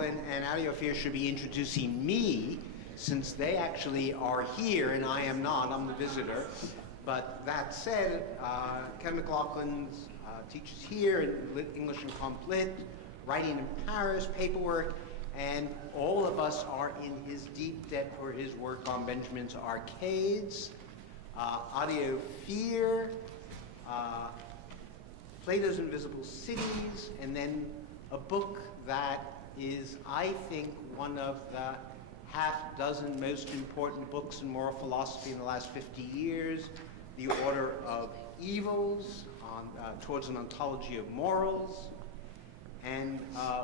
McLaughlin and Audiophile should be introducing me, since they actually are here and I am not. I'm the visitor. But that said, Ken McLaughlin teaches here in English and Comp Lit, writing in Paris, paperwork, and all of us are in his deep debt for his work on Benjamin's Arcades, Audiophile, Plato's Invisible Cities, and then a book that is, I think, one of the half-dozen most important books in moral philosophy in the last 50 years, The Order of Evils, towards an ontology of morals, and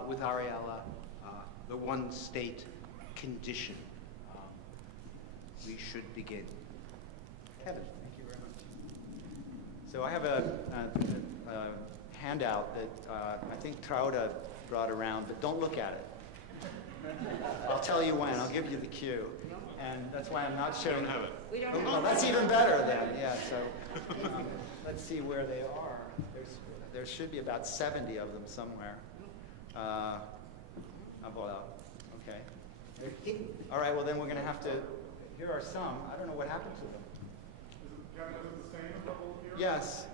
with Ariella, The One State Condition. We should begin. Kevin. Thank you very much. So I have a handout that I think Trauda brought around, but don't look at it. I'll tell you when. I'll give you the cue. And that's why I'm not showing. We don't have it. We don't Well, have that's even better then. Yeah. So let's see where they are. There should be about 70 of them somewhere. Voila. Okay. They're hidden. All right. Well, then we're going to have to. Here are some. I don't know what happened to them. Kevin, is it the same couple here? Yes,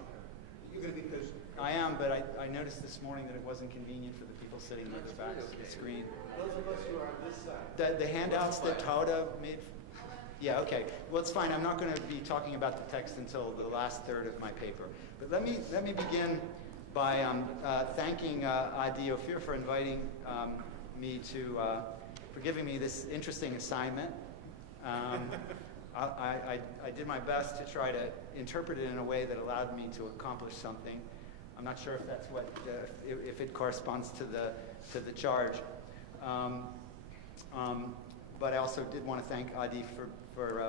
You're going to be close. I am. But I noticed this morning that it wasn't convenient for the people sitting near the back of the screen. Those of us who are on this side. The handouts that Tauda made. Yeah, okay. Well, it's fine. I'm not going to be talking about the text until the last third of my paper. But let me begin by thanking Audiophile for inviting me to, for giving me this interesting assignment. I did my best to try to interpret it in a way that allowed me to accomplish something. I'm not sure if that's what, if it corresponds to the charge. But I also did want to thank Adi for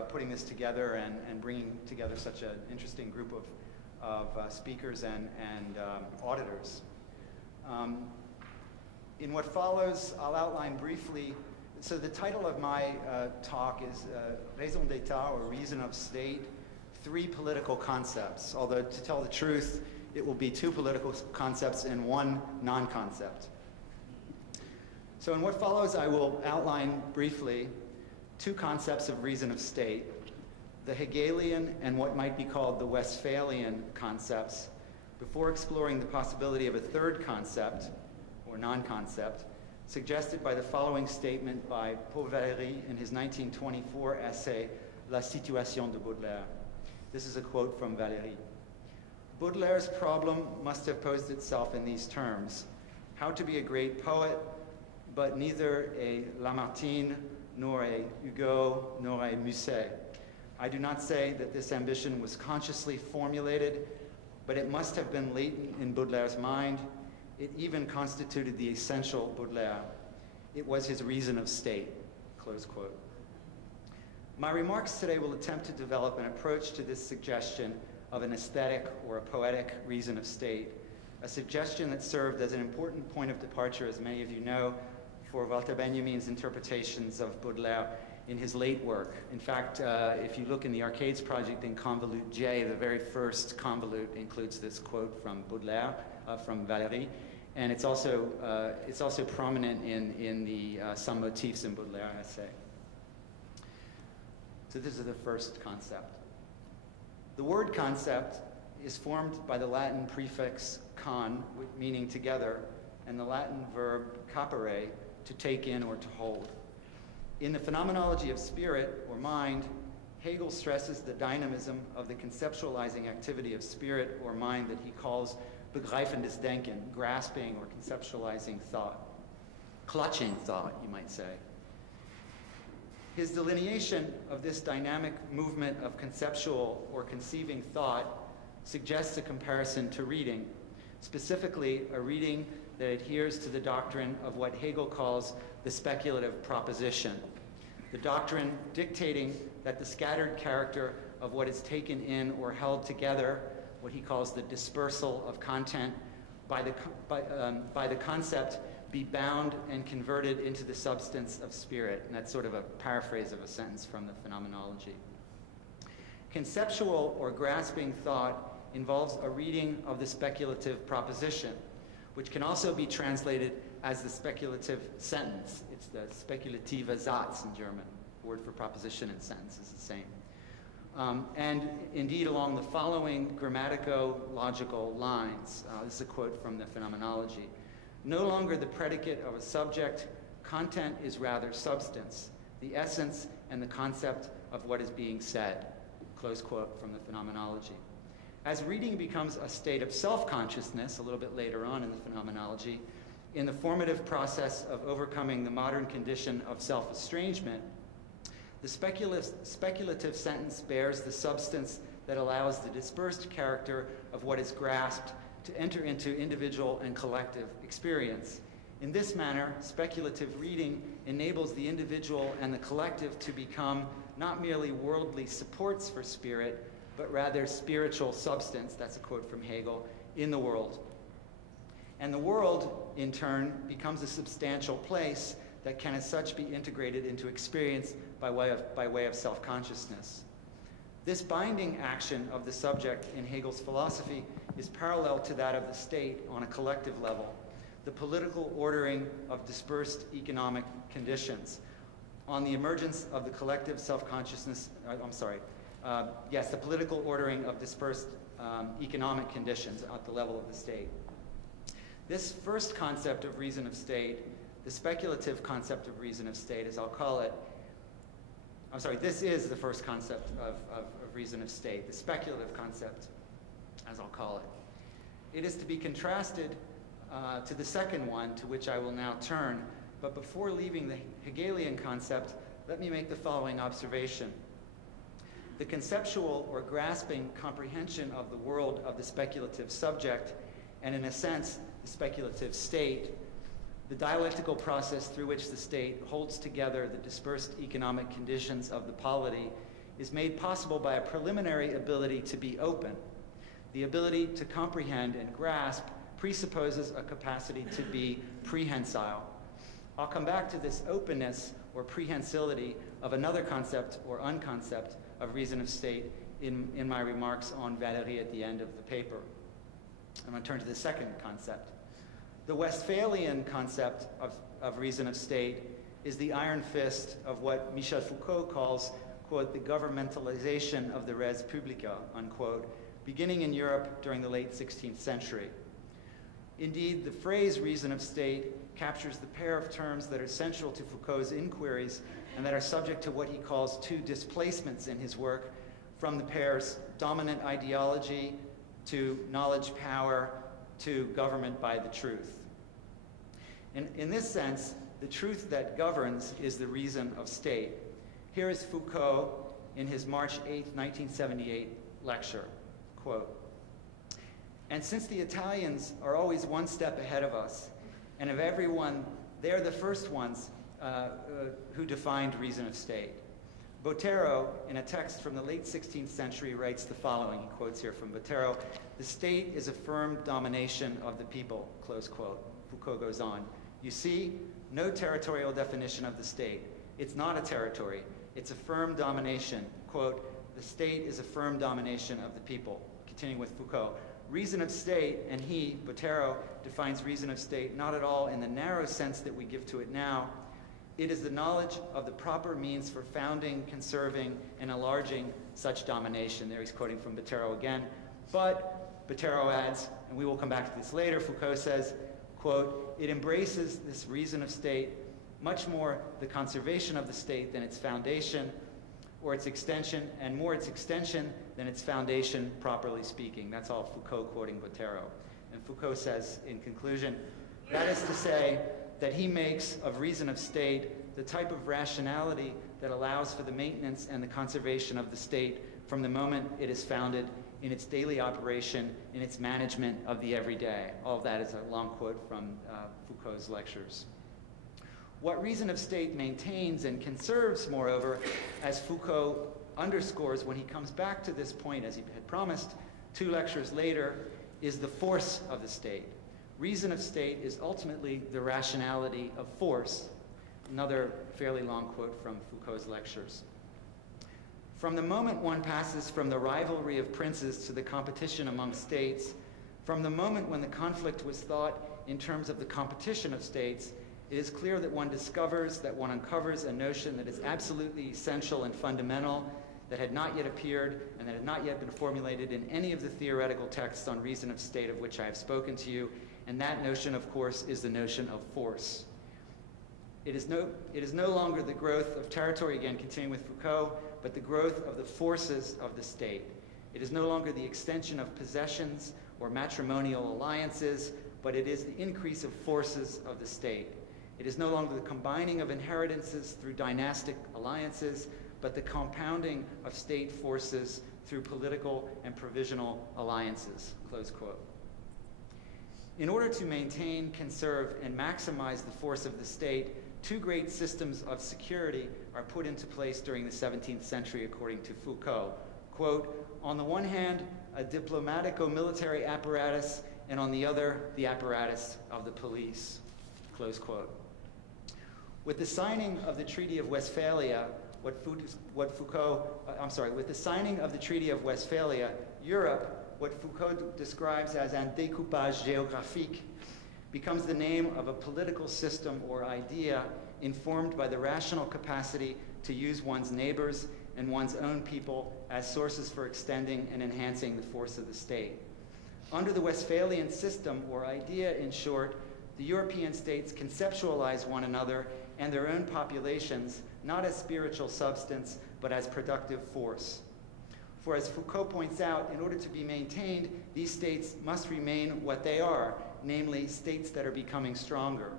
putting this together and bringing together such an interesting group of speakers and auditors. In what follows, I'll outline briefly. So the title of my talk is Raison d'État, or Reason of State, 3 political concepts. Although to tell the truth, it will be 2 political concepts and 1 non-concept. So in what follows, I will outline briefly 2 concepts of reason of state, the Hegelian and what might be called the Westphalian concepts, before exploring the possibility of a 3rd concept, or non-concept, suggested by the following statement by Paul Valéry in his 1924 essay, La Situation de Baudelaire. This is a quote from Valéry. Baudelaire's problem must have posed itself in these terms: how to be a great poet, but neither a Lamartine, nor a Hugo, nor a Musset. I do not say that this ambition was consciously formulated, but it must have been latent in Baudelaire's mind. It even constituted the essential Baudelaire. It was his reason of state, close quote. My remarks today will attempt to develop an approach to this suggestion of an aesthetic or a poetic reason of state, a suggestion that served as an important point of departure, as many of you know, for Walter Benjamin's interpretations of Baudelaire in his late work. In fact, if you look in the Arcades project in Convolute J, the very first convolute includes this quote from Baudelaire, from Valéry, and it's also prominent in the Some Motifs in Baudelaire essay. So this is the first concept. The word concept is formed by the Latin prefix con, meaning together, and the Latin verb capere, to take in or to hold. In the phenomenology of spirit or mind, Hegel stresses the dynamism of the conceptualizing activity of spirit or mind that he calls begreifendes Denken, grasping or conceptualizing thought, clutching thought, you might say. His delineation of this dynamic movement of conceptual or conceiving thought suggests a comparison to reading, specifically a reading that adheres to the doctrine of what Hegel calls the speculative proposition, the doctrine dictating that the scattered character of what is taken in or held together, what he calls the dispersal of content, by the concept, be bound and converted into the substance of spirit. And that's sort of a paraphrase of a sentence from the Phenomenology. Conceptual or grasping thought involves a reading of the speculative proposition, which can also be translated as the speculative sentence. It's the speculative Satz in German. Word for proposition and sentence is the same. And indeed, along the following grammatico-logical lines, this is a quote from the Phenomenology. No longer the predicate of a subject, content is rather substance, the essence and the concept of what is being said. Close quote from the Phenomenology. As reading becomes a state of self-consciousness, a little bit later on in the Phenomenology, in the formative process of overcoming the modern condition of self-estrangement, the speculative sentence bears the substance that allows the dispersed character of what is grasped to enter into individual and collective experience. In this manner, speculative reading enables the individual and the collective to become not merely worldly supports for spirit, but rather spiritual substance, that's a quote from Hegel, in the world. And the world, in turn, becomes a substantial place that can as such be integrated into experience by way of self-consciousness. This binding action of the subject in Hegel's philosophy is parallel to that of the state on a collective level, the political ordering of dispersed economic conditions. On the emergence of the collective self-consciousness, the political ordering of dispersed economic conditions at the level of the state. This first concept of reason of state, the speculative concept of reason of state, as I'll call it, this is the first concept of reason of state, the speculative concept, as I'll call it. It is to be contrasted to the second one, to which I will now turn, but before leaving the Hegelian concept, let me make the following observation. The conceptual or grasping comprehension of the world of the speculative subject, and in a sense, the speculative state, the dialectical process through which the state holds together the dispersed economic conditions of the polity, is made possible by a preliminary ability to be open. The ability to comprehend and grasp presupposes a capacity to be prehensile. I'll come back to this openness or prehensility of another concept or unconcept of reason of state in my remarks on Valéry at the end of the paper. I'm going to turn to the second concept. The Westphalian concept of reason of state is the iron fist of what Michel Foucault calls, quote, the governmentalization of the res publica, unquote, beginning in Europe during the late 16th century. Indeed, the phrase reason of state captures the pair of terms that are central to Foucault's inquiries and that are subject to what he calls two displacements in his work, from the pairs dominant ideology to knowledge power to government by the truth. In this sense, the truth that governs is the reason of state. Here is Foucault in his March 8, 1978 lecture, quote, "And since the Italians are always one step ahead of us, and of everyone, they're the first ones who defined reason of state. Botero, in a text from the late 16th century, writes the following," he quotes here from Botero, "The state is a firm domination of the people," close quote. Foucault goes on, "You see, no territorial definition of the state. It's not a territory. It's a firm domination." Quote, "The state is a firm domination of the people." Continuing with Foucault, "Reason of state," and he, Botero, defines reason of state not at all in the narrow sense that we give to it now. It is the knowledge of the proper means for founding, conserving, and enlarging such domination. There he's quoting from Botero again. But, Botero adds, and we will come back to this later, Foucault says, quote, "It embraces this reason of state much more the conservation of the state than its foundation or its extension, and more its extension than its foundation, properly speaking." That's all Foucault quoting Botero. And Foucault says, in conclusion, that is to say, that he makes of reason of state the type of rationality that allows for the maintenance and the conservation of the state from the moment it is founded in its daily operation, in its management of the everyday. All of that is a long quote from Foucault's lectures. What reason of state maintains and conserves, moreover, as Foucault underscores when he comes back to this point, as he had promised 2 lectures later, is the force of the state. Reason of state is ultimately the rationality of force. Another fairly long quote from Foucault's lectures. "From the moment one passes from the rivalry of princes to the competition among states, from the moment when the conflict was thought in terms of the competition of states, it is clear that one uncovers a notion that is absolutely essential and fundamental, that had not yet appeared and that had not yet been formulated in any of the theoretical texts on reason of state of which I have spoken to you, and that notion, of course, is the notion of force. It is no longer the growth of territory, again continuing with Foucault, but the growth of the forces of the state. It is no longer the extension of possessions or matrimonial alliances, but it is the increase of forces of the state. It is no longer the combining of inheritances through dynastic alliances, but the compounding of state forces through political and provisional alliances, close quote. In order to maintain, conserve, and maximize the force of the state, two great systems of security are put into place during the 17th century, according to Foucault. Quote, on the one hand, a diplomatico-military apparatus, and on the other, the apparatus of the police, close quote. With the signing of the Treaty of Westphalia, with the signing of the Treaty of Westphalia, Europe, what Foucault describes as un découpage géographique, becomes the name of a political system or idea informed by the rational capacity to use one's neighbors and one's own people as sources for extending and enhancing the force of the state. Under the Westphalian system or idea, in short, the European states conceptualize one another and their own populations not as spiritual substance, but as productive force. For as Foucault points out, in order to be maintained, these states must remain what they are, namely states that are becoming stronger.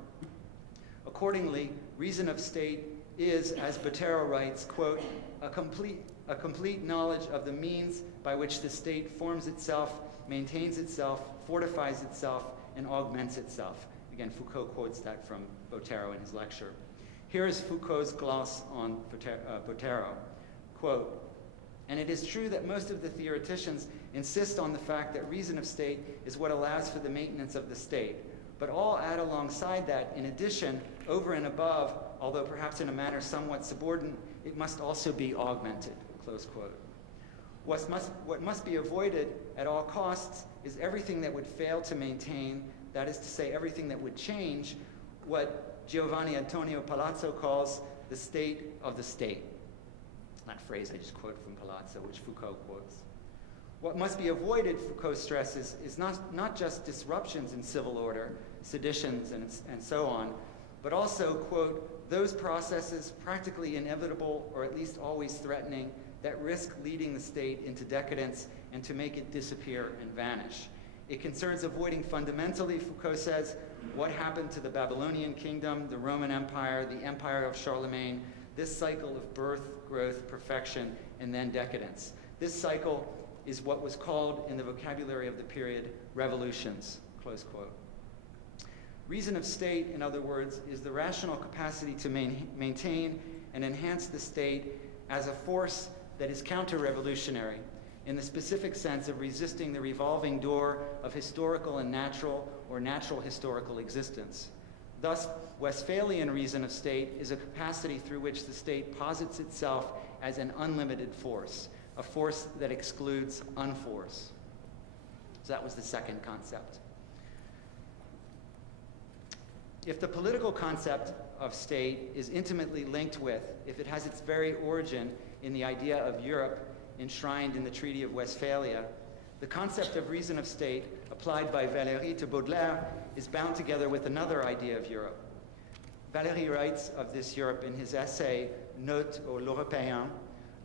Accordingly, reason of state is, as Baudelaire writes, quote, a complete knowledge of the means by which the state forms itself, maintains itself, fortifies itself, and augments itself. Again, Foucault quotes that from Baudelaire in his lecture. Here is Foucault's gloss on Baudelaire, quote, and it is true that most of the theoreticians insist on the fact that reason of state is what allows for the maintenance of the state, but all add alongside that, in addition, over and above, although perhaps in a manner somewhat subordinate, it must also be augmented, close quote. What must be avoided at all costs is everything that would fail to maintain, that is to say, everything that would change what Giovanni Antonio Palazzo calls the state of the state. That phrase I just quote from Palazzo, which Foucault quotes. What must be avoided, Foucault stresses, is not just disruptions in civil order, seditions and so on, but also, quote, those processes practically inevitable or at least always threatening that risk leading the state into decadence and to make it disappear and vanish. It concerns avoiding fundamentally, Foucault says, what happened to the Babylonian kingdom, the Roman Empire, the empire of Charlemagne, this cycle of birth, growth, perfection, and then decadence. This cycle is what was called, in the vocabulary of the period, revolutions, close quote. Reason of state, in other words, is the rational capacity to maintain and enhance the state as a force that is counter-revolutionary, in the specific sense of resisting the revolving door of historical and natural or natural historical existence. Thus, Westphalian reason of state is a capacity through which the state posits itself as an unlimited force, a force that excludes unforce. So that was the second concept. If the political concept of state is intimately linked with, if it has its very origin in the idea of Europe enshrined in the Treaty of Westphalia, the concept of reason of state applied by Valéry to Baudelaire is bound together with another idea of Europe. Valéry writes of this Europe in his essay, Note aux l'Européen,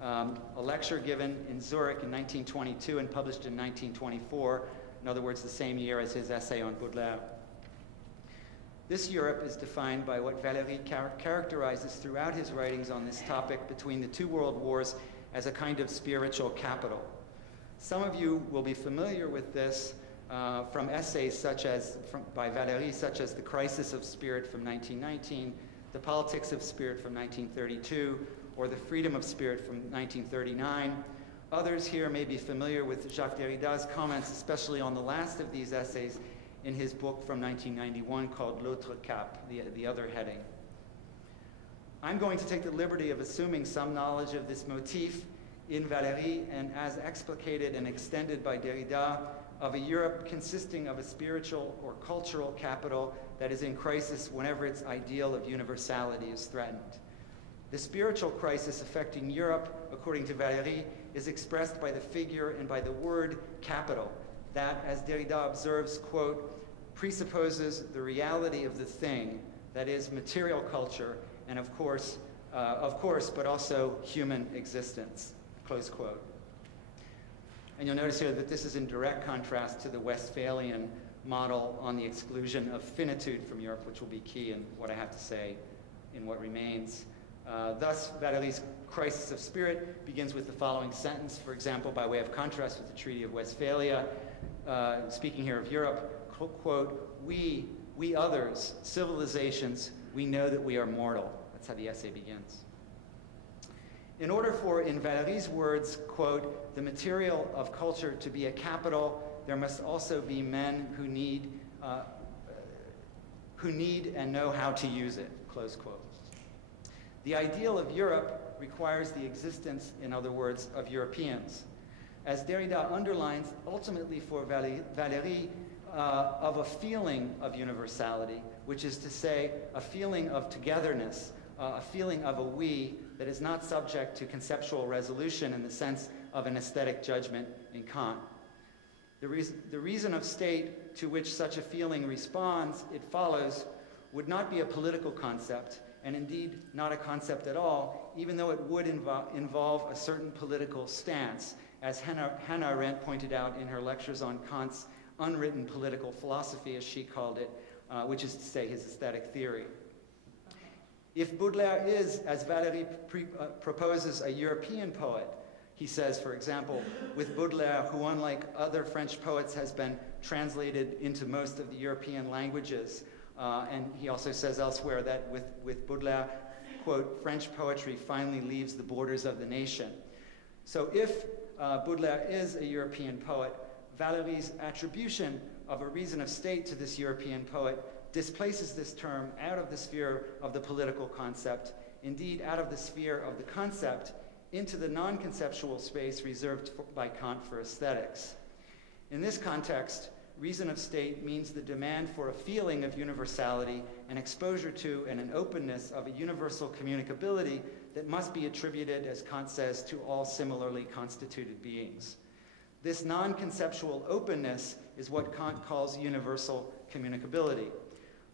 a lecture given in Zurich in 1922 and published in 1924, in other words, the same year as his essay on Baudelaire. This Europe is defined by what Valéry characterizes throughout his writings on this topic between the two world wars as a kind of spiritual capital. Some of you will be familiar with this from essays by Valéry, such as The Crisis of Spirit from 1919, The Politics of Spirit from 1932, or The Freedom of Spirit from 1939. Others here may be familiar with Jacques Derrida's comments, especially on the last of these essays in his book from 1991 called L'autre cap, the other heading. I'm going to take the liberty of assuming some knowledge of this motif in Valéry, and as explicated and extended by Derrida, of a Europe consisting of a spiritual or cultural capital that is in crisis whenever its ideal of universality is threatened. The spiritual crisis affecting Europe, according to Valéry, is expressed by the figure and by the word capital, that, as Derrida observes, quote, presupposes the reality of the thing, that is, material culture, and of course, but also human existence, close quote. And you'll notice here that this is in direct contrast to the Westphalian model on the exclusion of finitude from Europe, which will be key in what I have to say in what remains. Thus, Valéry's crisis of spirit begins with the following sentence, for example, by way of contrast with the Treaty of Westphalia, speaking here of Europe, quote, we others, civilizations, we know that we are mortal. That's how the essay begins. In order for, in Valéry's words, quote, the material of culture to be a capital, there must also be men who need and know how to use it, close quote. The ideal of Europe requires the existence, in other words, of Europeans. As Derrida underlines, ultimately for Valéry, of a feeling of universality, which is to say, a feeling of togetherness, a feeling of a we that is not subject to conceptual resolution in the sense of an aesthetic judgment in Kant. The reason of state to which such a feeling responds, it follows, would not be a political concept, and indeed not a concept at all, even though it would involve a certain political stance, as Hannah Arendt pointed out in her lectures on Kant's unwritten political philosophy, as she called it, which is to say his aesthetic theory. If Baudelaire is, as Valéry proposes, a European poet, he says, for example, with Baudelaire, who unlike other French poets has been translated into most of the European languages, and he also says elsewhere that with Baudelaire, quote, French poetry finally leaves the borders of the nation. So if Baudelaire is a European poet, Valéry's attribution of a reason of state to this European poet displaces this term out of the sphere of the political concept, indeed out of the sphere of the concept, into the non-conceptual space reserved by Kant for aesthetics. In this context, reason of state means the demand for a feeling of universality, an exposure to and an openness of a universal communicability that must be attributed, as Kant says, to all similarly constituted beings. This non-conceptual openness is what Kant calls universal communicability.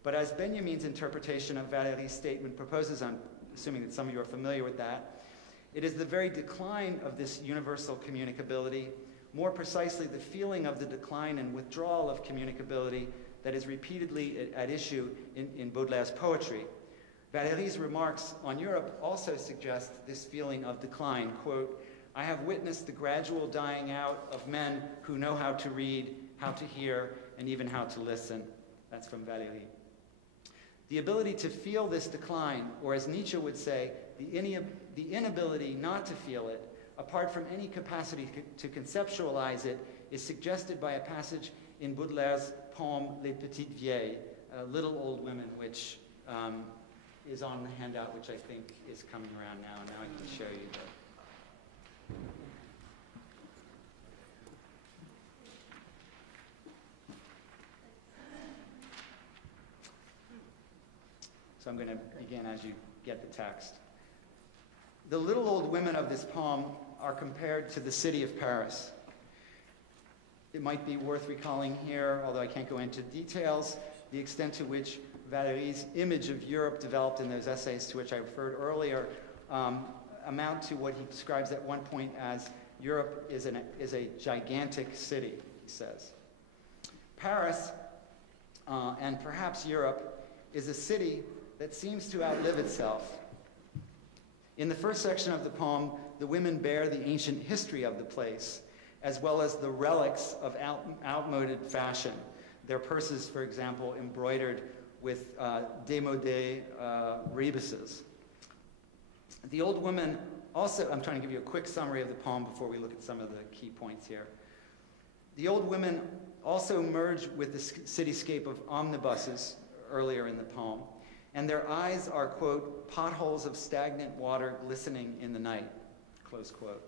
But as Benjamin's interpretation of Valéry's statement proposes, I'm assuming that some of you are familiar with that, it is the very decline of this universal communicability, more precisely the feeling of the decline and withdrawal of communicability, that is repeatedly at issue in Baudelaire's poetry. Valéry's remarks on Europe also suggest this feeling of decline. Quote, I have witnessed the gradual dying out of men who know how to read, how to hear, and even how to listen. That's from Valéry. The ability to feel this decline, or as Nietzsche would say, the inability not to feel it, apart from any capacity to conceptualize it, is suggested by a passage in Baudelaire's poem Les Petites Vieilles, Little Old Women, which is on the handout, which I think is coming around now, and now I can show you the... So I'm going to begin as you get the text. The little old women of this poem are compared to the city of Paris. It might be worth recalling here, although I can't go into details, the extent to which Valéry's image of Europe developed in those essays to which I referred earlier amount to what he describes at one point as Europe is a gigantic city, he says. Paris, and perhaps Europe, is a city that seems to outlive itself. In the first section of the poem, the women bear the ancient history of the place, as well as the relics of outmoded fashion. Their purses, for example, embroidered with démodé rebuses. The old women also, I'm trying to give you a quick summary of the poem before we look at some of the key points here. The old women also merge with the cityscape of omnibuses earlier in the poem, and their eyes are, quote, potholes of stagnant water glistening in the night, close quote.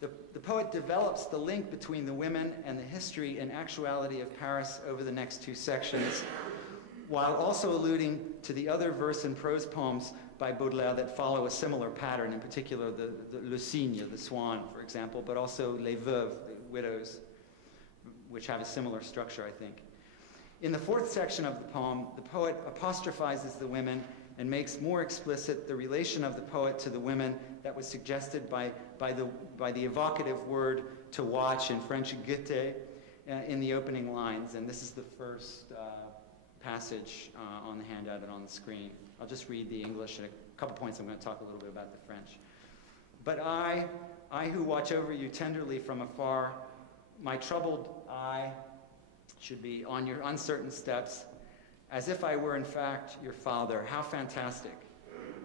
The poet develops the link between the women and the history and actuality of Paris over the next two sections, while also alluding to the other verse and prose poems by Baudelaire that follow a similar pattern, in particular the Le Cygne, the swan, for example, but also Les Veuves, the widows, which have a similar structure, I think. In the fourth section of the poem, the poet apostrophizes the women and makes more explicit the relation of the poet to the women that was suggested by the evocative word to watch, in French, guetter, in the opening lines. And this is the first passage on the handout and on the screen. I'll just read the English, and a couple points I'm going to talk a little bit about the French. But I who watch over you tenderly from afar, my troubled eye should be on your uncertain steps, as if I were in fact your father. How fantastic.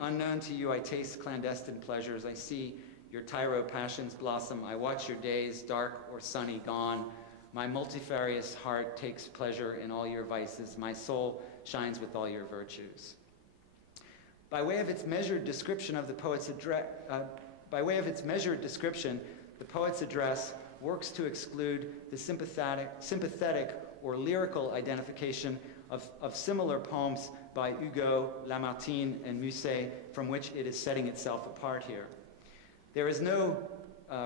Unknown to you, I taste clandestine pleasures. I see your tyro passions blossom. I watch your days, dark or sunny, gone. My multifarious heart takes pleasure in all your vices. My soul shines with all your virtues. By way of its measured description of the poet's address, the poet's address works to exclude the sympathetic or lyrical identification of similar poems by Hugo, Lamartine, and Musset, from which it is setting itself apart here. There is no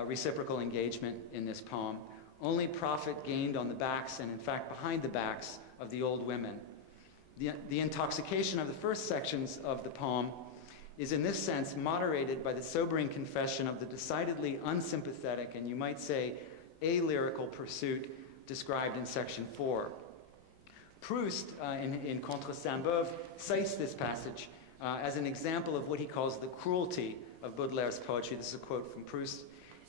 reciprocal engagement in this poem, only profit gained on the backs and, in fact, behind the backs of the old women. The intoxication of the first sections of the poem is in this sense moderated by the sobering confession of the decidedly unsympathetic and, you might say, alyrical pursuit described in section 4. Proust, in Contre Sainte-Beuve, cites this passage as an example of what he calls the cruelty of Baudelaire's poetry. This is a quote from Proust.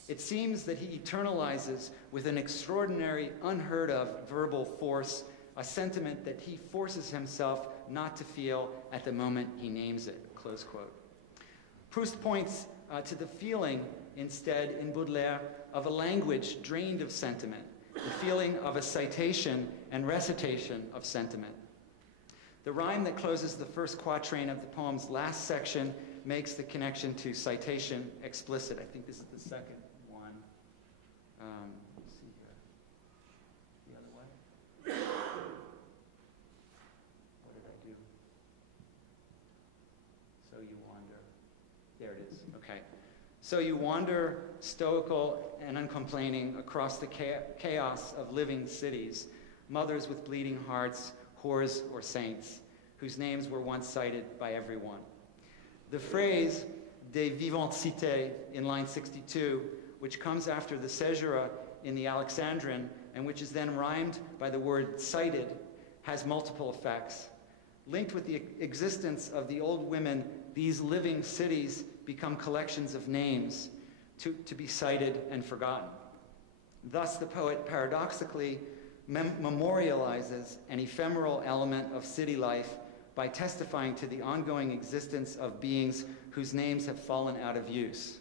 It seems that he eternalizes with an extraordinary, unheard-of verbal force a sentiment that he forces himself not to feel at the moment he names it, close quote. Proust points to the feeling, instead, in Baudelaire, of a language drained of sentiment, the feeling of a citation and recitation of sentiment. The rhyme that closes the first quatrain of the poem's last section makes the connection to citation explicit. I think this is the second one. Let's see here. The other way. What did I do? So you wander. There it is. Okay. So you wander, stoical and uncomplaining, across the chaos of living cities, mothers with bleeding hearts, whores or saints, whose names were once cited by everyone. The phrase des vivantes cités in line 62, which comes after the caesura in the Alexandrine, and which is then rhymed by the word cited, has multiple effects. Linked with the existence of the old women, these living cities become collections of names to be cited and forgotten. Thus, the poet paradoxically memorializes an ephemeral element of city life by testifying to the ongoing existence of beings whose names have fallen out of use.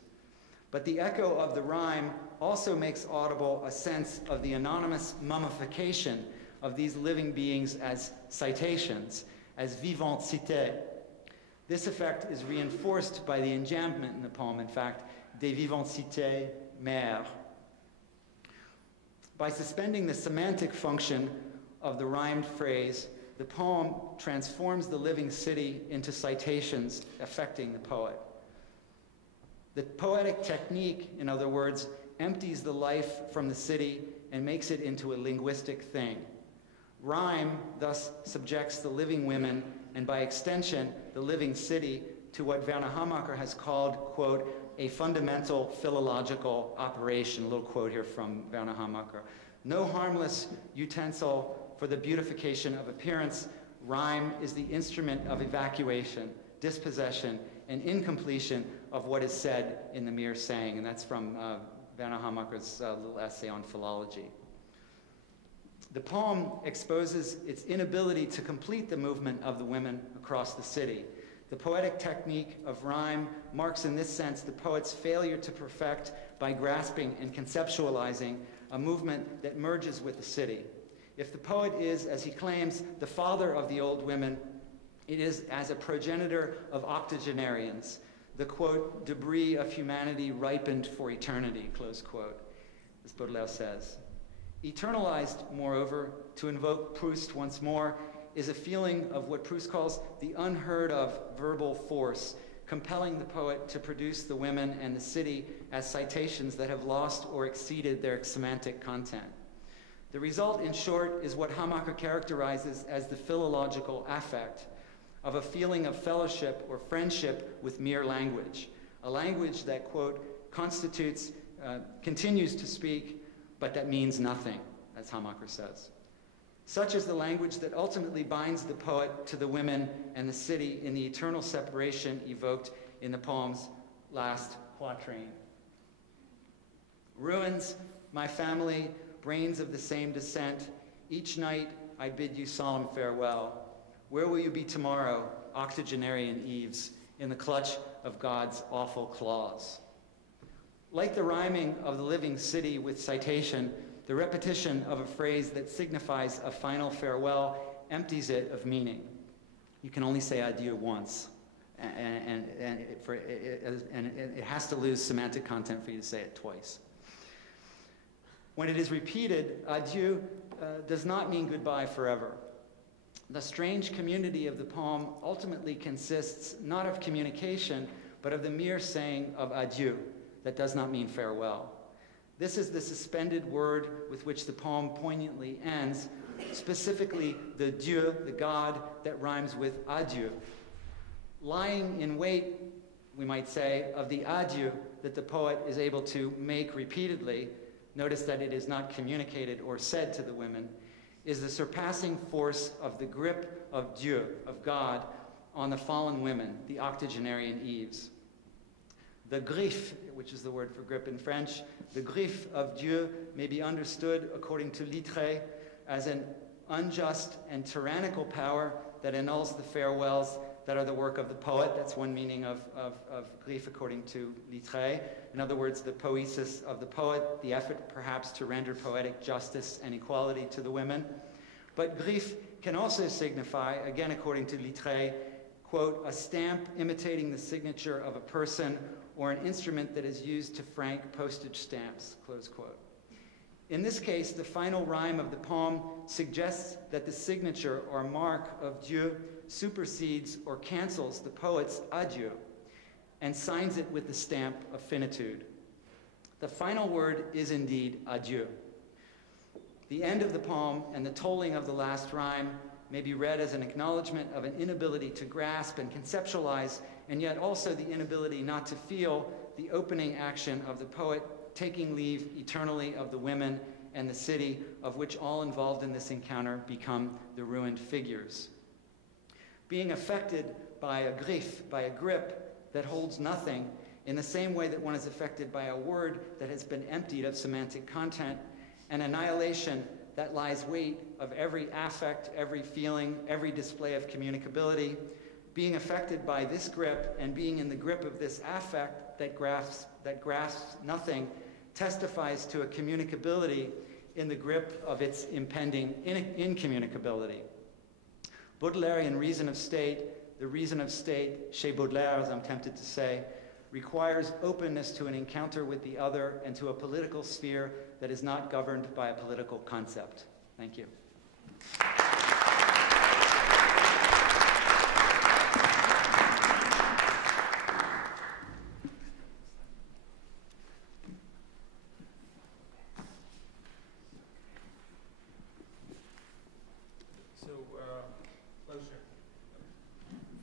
But the echo of the rhyme also makes audible a sense of the anonymous mummification of these living beings as citations, as vivantes cités. This effect is reinforced by the enjambment in the poem, in fact, des vivantes cités mères. By suspending the semantic function of the rhymed phrase, the poem transforms the living city into citations affecting the poet. The poetic technique, in other words, empties the life from the city and makes it into a linguistic thing. Rhyme thus subjects the living women, and by extension, the living city, to what Werner Hamacher has called, quote, a fundamental philological operation. A little quote here from Werner Hamacher. No harmless utensil for the beautification of appearance, rhyme is the instrument of evacuation, dispossession, and incompletion of what is said in the mere saying. And that's from Werner Hamacher's little essay on philology. The poem exposes its inability to complete the movement of the women across the city. The poetic technique of rhyme marks in this sense the poet's failure to perfect by grasping and conceptualizing a movement that merges with the city. If the poet is, as he claims, the father of the old women, it is as a progenitor of octogenarians, the, quote, debris of humanity ripened for eternity, close quote, as Baudelaire says. Eternalized, moreover, to invoke Proust once more, is a feeling of what Proust calls the unheard of verbal force, compelling the poet to produce the women and the city as citations that have lost or exceeded their semantic content. The result, in short, is what Hamacher characterizes as the philological affect of a feeling of fellowship or friendship with mere language, a language that, quote, continues to speak, but that means nothing, as Hamacher says. Such is the language that ultimately binds the poet to the women and the city in the eternal separation evoked in the poem's last quatrain. Ruins, my family, brains of the same descent, each night I bid you solemn farewell. Where will you be tomorrow, octogenarian eves, in the clutch of God's awful claws? Like the rhyming of the living city with citation, the repetition of a phrase that signifies a final farewell empties it of meaning. You can only say adieu once, and it has to lose semantic content for you to say it twice. When it is repeated, adieu does not mean goodbye forever. The strange community of the poem ultimately consists not of communication, but of the mere saying of adieu. That does not mean farewell. This is the suspended word with which the poem poignantly ends, specifically the Dieu, the God, that rhymes with adieu. Lying in wait, we might say, of the adieu that the poet is able to make repeatedly, notice that it is not communicated or said to the women, is the surpassing force of the grip of Dieu, of God, on the fallen women, the octogenarian Eves. The griffe, which is the word for grip in French, the griffe of Dieu may be understood, according to Littré, as an unjust and tyrannical power that annuls the farewells that are the work of the poet. That's one meaning of griffe, according to Littré. In other words, the poesis of the poet, the effort perhaps to render poetic justice and equality to the women. But griffe can also signify, again according to Littré, quote, a stamp imitating the signature of a person or an instrument that is used to frank postage stamps, close quote. In this case, the final rhyme of the poem suggests that the signature or mark of Dieu supersedes or cancels the poet's adieu and signs it with the stamp of finitude. The final word is indeed adieu. The end of the poem and the tolling of the last rhyme may be read as an acknowledgement of an inability to grasp and conceptualize, and yet also the inability not to feel the opening action of the poet taking leave eternally of the women and the city, of which all involved in this encounter become the ruined figures. Being affected by a griffe, by a grip that holds nothing, in the same way that one is affected by a word that has been emptied of semantic content, an annihilation that lies wait of every affect, every feeling, every display of communicability, being affected by this grip and being in the grip of this affect that grasps nothing, testifies to a communicability in the grip of its impending incommunicability. Baudelairean reason of state, the reason of state, chez Baudelaire, as I'm tempted to say, requires openness to an encounter with the other and to a political sphere that is not governed by a political concept. Thank you.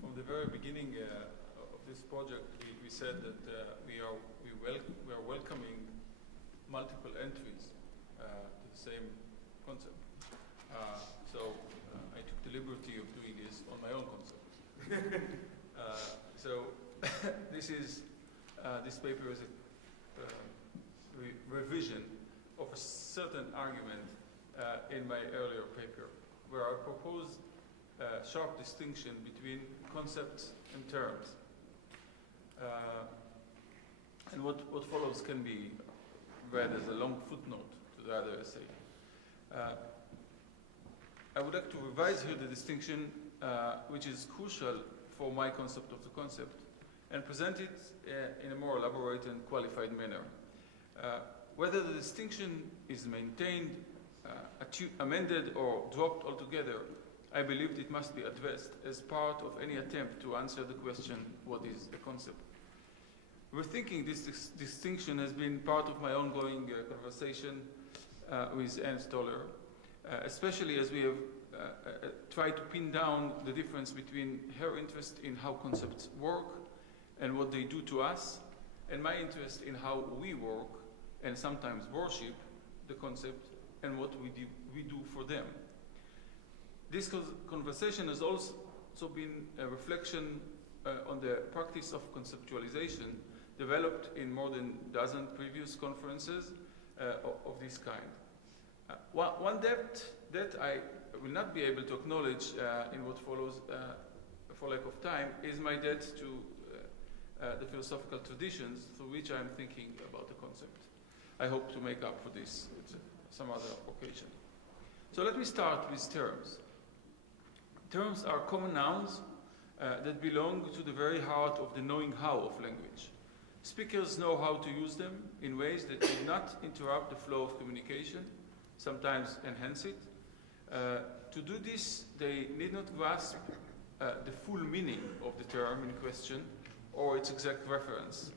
From the very beginning of this project, we said that we are welcoming multiple entries to the same concept. So I took the liberty of doing this on my own concept. This paper is a revision of a certain argument in my earlier paper, where I proposed a sharp distinction between concepts and terms. And what follows can be read as a long footnote to the other essay. I would like to revise here the distinction which is crucial for my concept of the concept, and present it in a more elaborate and qualified manner. Whether the distinction is maintained, amended, or dropped altogether, I believe it must be addressed as part of any attempt to answer the question, what is a concept? Rethinking this distinction has been part of my ongoing conversation with Anne Stoller, especially as we have tried to pin down the difference between her interest in how concepts work and what they do to us, and my interest in how we work and sometimes worship the concept and what we do for them. This conversation has also been a reflection on the practice of conceptualization developed in more than a dozen previous conferences of this kind. One depth that I will not be able to acknowledge in what follows for lack of time is my debt to the philosophical traditions through which I am thinking about the concept. I hope to make up for this at some other occasion. So let me start with terms. Terms are common nouns that belong to the very heart of the knowing how of language. Speakers know how to use them in ways that do not interrupt the flow of communication, sometimes enhance it. To do this, they need not grasp the full meaning of the term in question or its exact reference.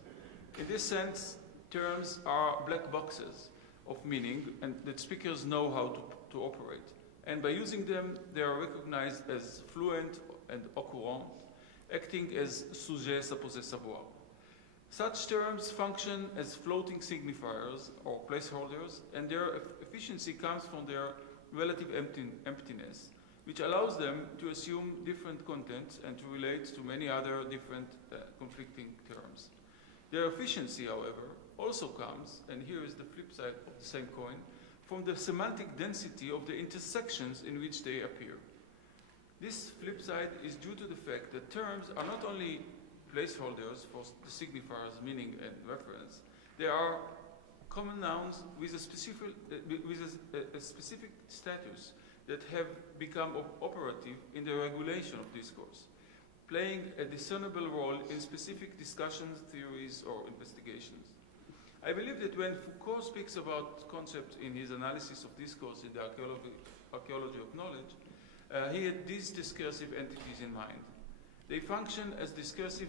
In this sense, terms are black boxes of meaning and that speakers know how to operate. And by using them, they are recognized as fluent and au courant, acting as sujet supposé savoir. Such terms function as floating signifiers or placeholders, and their efficiency comes from their relative emptiness, which allows them to assume different contents and to relate to many other different conflicting terms. Their efficiency, however, also comes, and here is the flip side of the same coin, from the semantic density of the intersections in which they appear. This flip side is due to the fact that terms are not only placeholders for the signifier's meaning and reference, they are common nouns with a specific status that have become operative in the regulation of discourse, playing a discernible role in specific discussions, theories, or investigations. I believe that when Foucault speaks about concepts in his analysis of discourse in the archaeology of knowledge, he had these discursive entities in mind. They function as discursive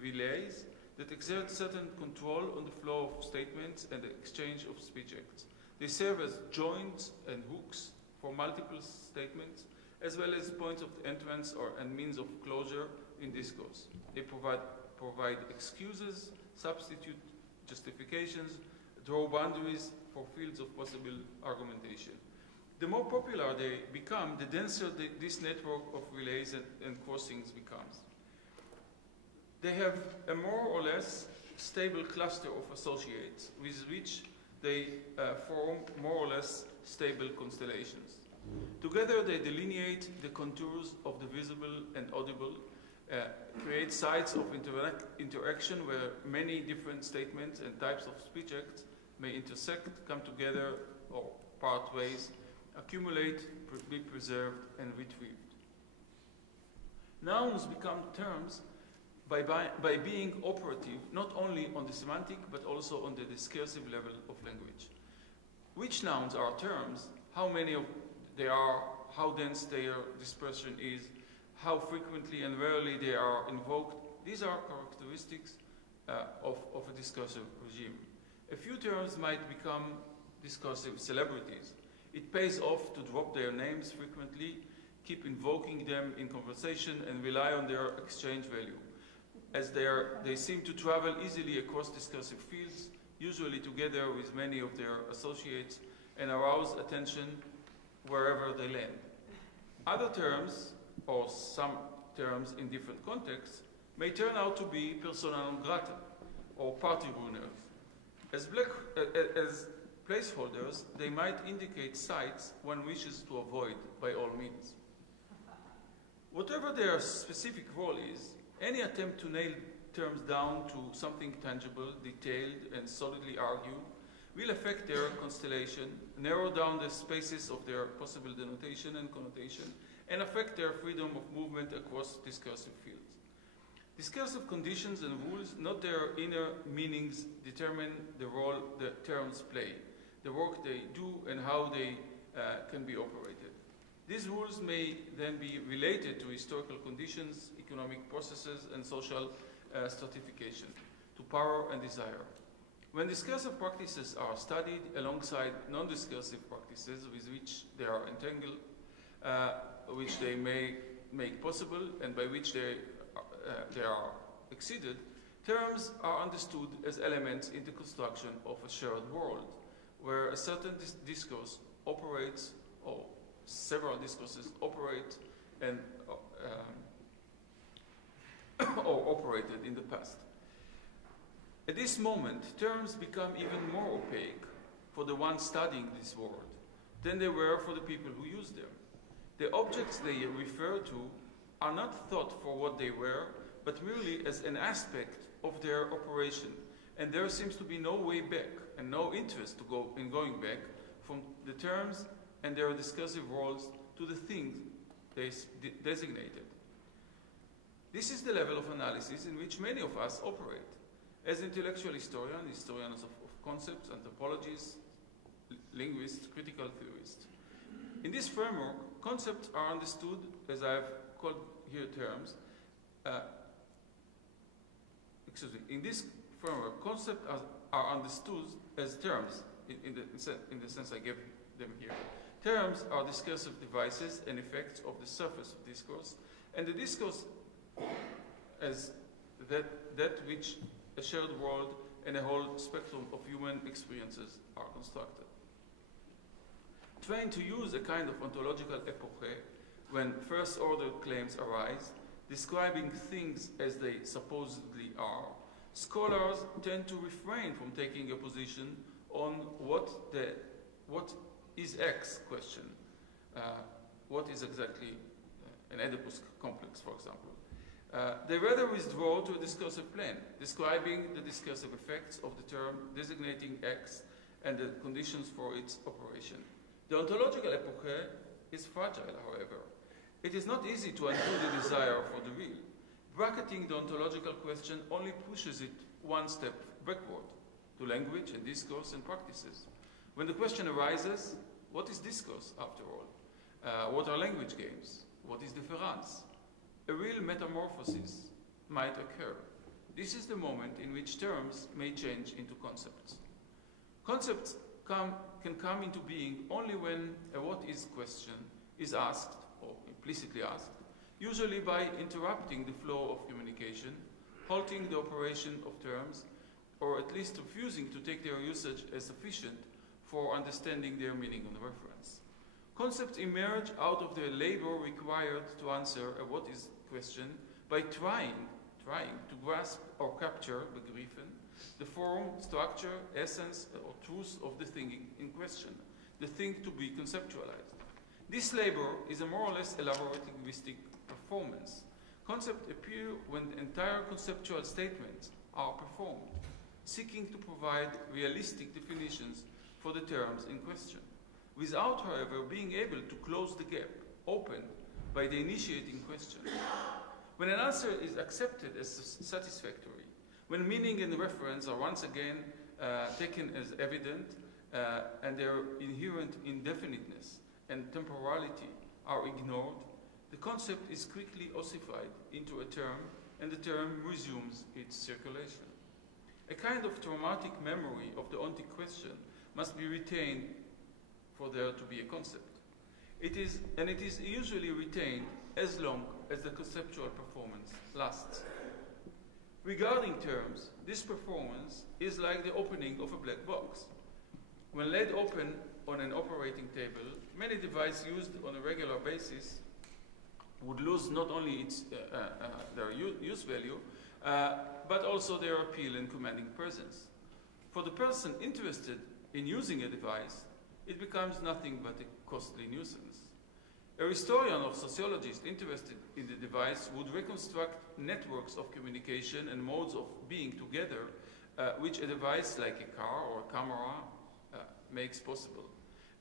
relays that exert certain control on the flow of statements and the exchange of speech acts. They serve as joints and hooks for multiple statements, as well as points of entrance and means of closure in discourse. They provide excuses, substitute justifications, draw boundaries for fields of possible argumentation. The more popular they become, the denser this network of relays and crossings becomes. They have a more or less stable cluster of associates with which they form more or less stable constellations. Together they delineate the contours of the visible and audible, create sites of interaction where many different statements and types of speech acts may intersect, come together, or part ways, accumulate, be preserved, and retrieved. Nouns become terms by being operative not only on the semantic but also on the discursive level of language. Which nouns are terms, how many of they are, how dense their dispersion is, how frequently and rarely they are invoked, these are characteristics of a discursive regime. A few terms might become discursive celebrities. It pays off to drop their names frequently, keep invoking them in conversation, and rely on their exchange value, as they seem to travel easily across discursive fields, usually together with many of their associates, and arouse attention wherever they land. Other terms, or some terms in different contexts, may turn out to be persona non grata, or party ruiners. As placeholders, they might indicate sites one wishes to avoid by all means. Whatever their specific role is, any attempt to nail terms down to something tangible, detailed, and solidly argued will affect their constellation, narrow down the spaces of their possible denotation and connotation, and affect their freedom of movement across discursive fields. Discursive conditions and rules, not their inner meanings, determine the role the terms play, the work they do, and how they can be operated. These rules may then be related to historical conditions, economic processes, and social stratification, to power and desire. When discursive practices are studied alongside non-discursive practices with which they are entangled, which they may make possible and by which they are exceeded, terms are understood as elements in the construction of a shared world, where a certain discourse operates, or several discourses operate and or operated in the past. At this moment, terms become even more opaque for the ones studying this world than they were for the people who use them. The objects they refer to are not thought for what they were, but merely as an aspect of their operation, and there seems to be no way back and no interest in going back from the terms and their discursive roles to the things they designated. This is the level of analysis in which many of us operate. As intellectual historians of concepts, anthropologists, linguists, critical theorists. In this framework, concepts are understood, as I've called here terms, in this framework, concepts are understood as terms, in the sense I gave them here. Terms are discursive devices and effects of the surface of discourse, and the discourse as that which a shared world and a whole spectrum of human experiences are constructed. Trying to use a kind of ontological epoche when first-order claims arise, describing things as they supposedly are, scholars tend to refrain from taking a position on what is X question, what is exactly an Oedipus complex, for example. They rather withdraw to a discursive plane, describing the discursive effects of the term, designating X, and the conditions for its operation. The ontological epoche is fragile, however. It is not easy to undo the desire for the real. Bracketing the ontological question only pushes it one step backward, to language and discourse and practices. When the question arises, what is discourse, after all? What are language games? What is difference? A real metamorphosis might occur. This is the moment in which terms may change into concepts. Concepts can come into being only when a what is question is asked, or implicitly asked, usually by interrupting the flow of communication, halting the operation of terms, or at least refusing to take their usage as sufficient for understanding their meaning and reference. Concepts emerge out of the labor required to answer a what is question by trying to grasp or capture, begriffen, the form, structure, essence, or truth of the thing in question, the thing to be conceptualized. This labor is a more or less elaborate linguistic performance. Concepts appear when the entire conceptual statements are performed, seeking to provide realistic definitions for the terms in question, without, however, being able to close the gap opened by the initiating question. When an answer is accepted as satisfactory, when meaning and reference are once again taken as evident, and their inherent indefiniteness and temporality are ignored, the concept is quickly ossified into a term, and the term resumes its circulation. A kind of traumatic memory of the ontic question must be retained for there to be a concept. It is usually retained as long as the conceptual performance lasts. Regarding terms, this performance is like the opening of a black box. When laid open on an operating table, many devices used on a regular basis would lose not only their use value, but also their appeal and commanding presence. For the person interested in using a device, it becomes nothing but a costly nuisance. A historian or sociologist interested in the device would reconstruct networks of communication and modes of being together, which a device like a car or a camera makes possible,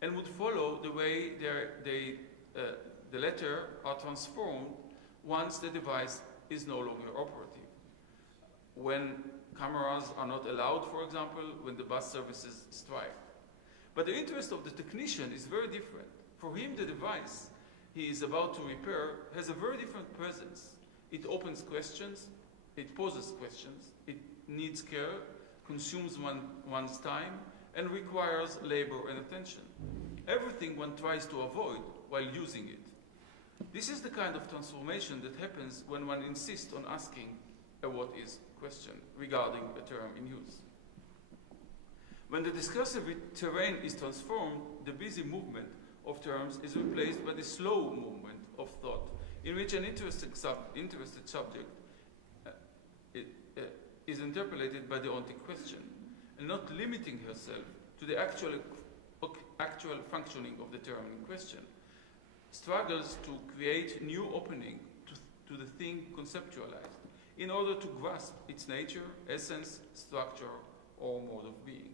and would follow the way the latter are transformed once the device is no longer operative. when cameras are not allowed, for example, when the bus services strike. But the interest of the technician is very different. For him, the device he is about to repair has a very different presence. It opens questions, it poses questions, it needs care, consumes one's time, and requires labor and attention. Everything one tries to avoid while using it. This is the kind of transformation that happens when one insists on asking a what is question regarding a term in use. When the discursive terrain is transformed, the busy movement of terms is replaced by the slow movement of thought, in which an interested subject is interpolated by the ontic question, and not limiting herself to the actual functioning of the term in question, struggles to create new opening to the thing conceptualized in order to grasp its nature, essence, structure, or mode of being.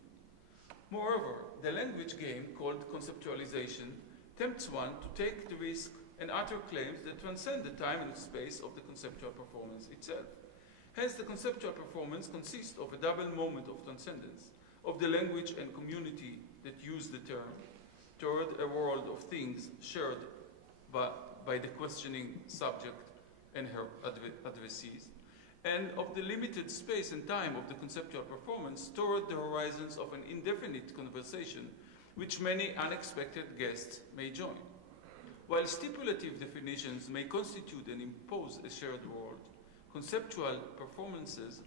Moreover, the language game called conceptualization tempts one to take the risk and utter claims that transcend the time and space of the conceptual performance itself. Hence, the conceptual performance consists of a double moment of transcendence, of the language and community that use the term, toward a world of things shared by the questioning subject and her addressees, and of the limited space and time of the conceptual performance toward the horizons of an indefinite conversation which many unexpected guests may join. While stipulative definitions may constitute and impose a shared world, conceptual performances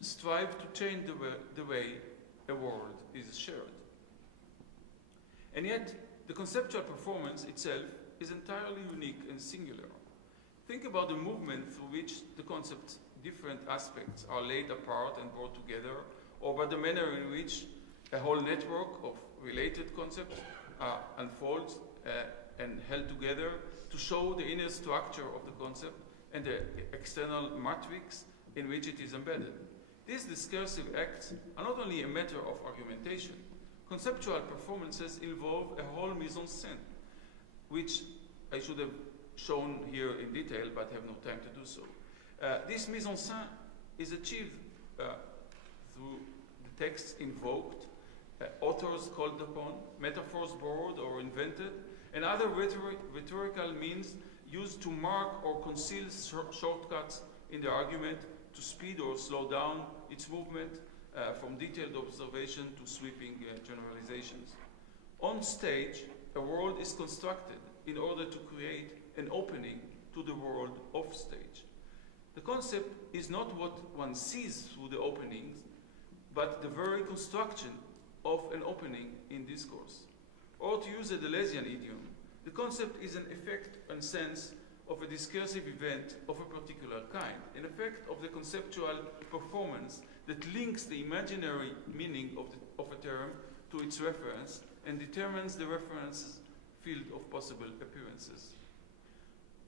strive to change the way a world is shared. And yet, the conceptual performance itself is entirely unique and singular. Think about the movement through which the concept's different aspects are laid apart and brought together, or by the manner in which a whole network of related concepts unfolds and held together to show the inner structure of the concept and the external matrix in which it is embedded. These discursive acts are not only a matter of argumentation. Conceptual performances involve a whole mise en scène, which I should have shown here in detail, but have no time to do so. This mise en scène is achieved through the texts invoked, authors called upon, metaphors borrowed or invented, and other rhetorical means used to mark or conceal shortcuts in the argument, to speed or slow down its movement, from detailed observation to sweeping generalizations. On stage, a world is constructed in order to create an opening to the world off stage. The concept is not what one sees through the openings, but the very construction of an opening in discourse. Or to use a Deleuzian idiom, the concept is an effect and sense of a discursive event of a particular kind, an effect of the conceptual performance that links the imaginary meaning of a term to its reference and determines the reference's field of possible appearances.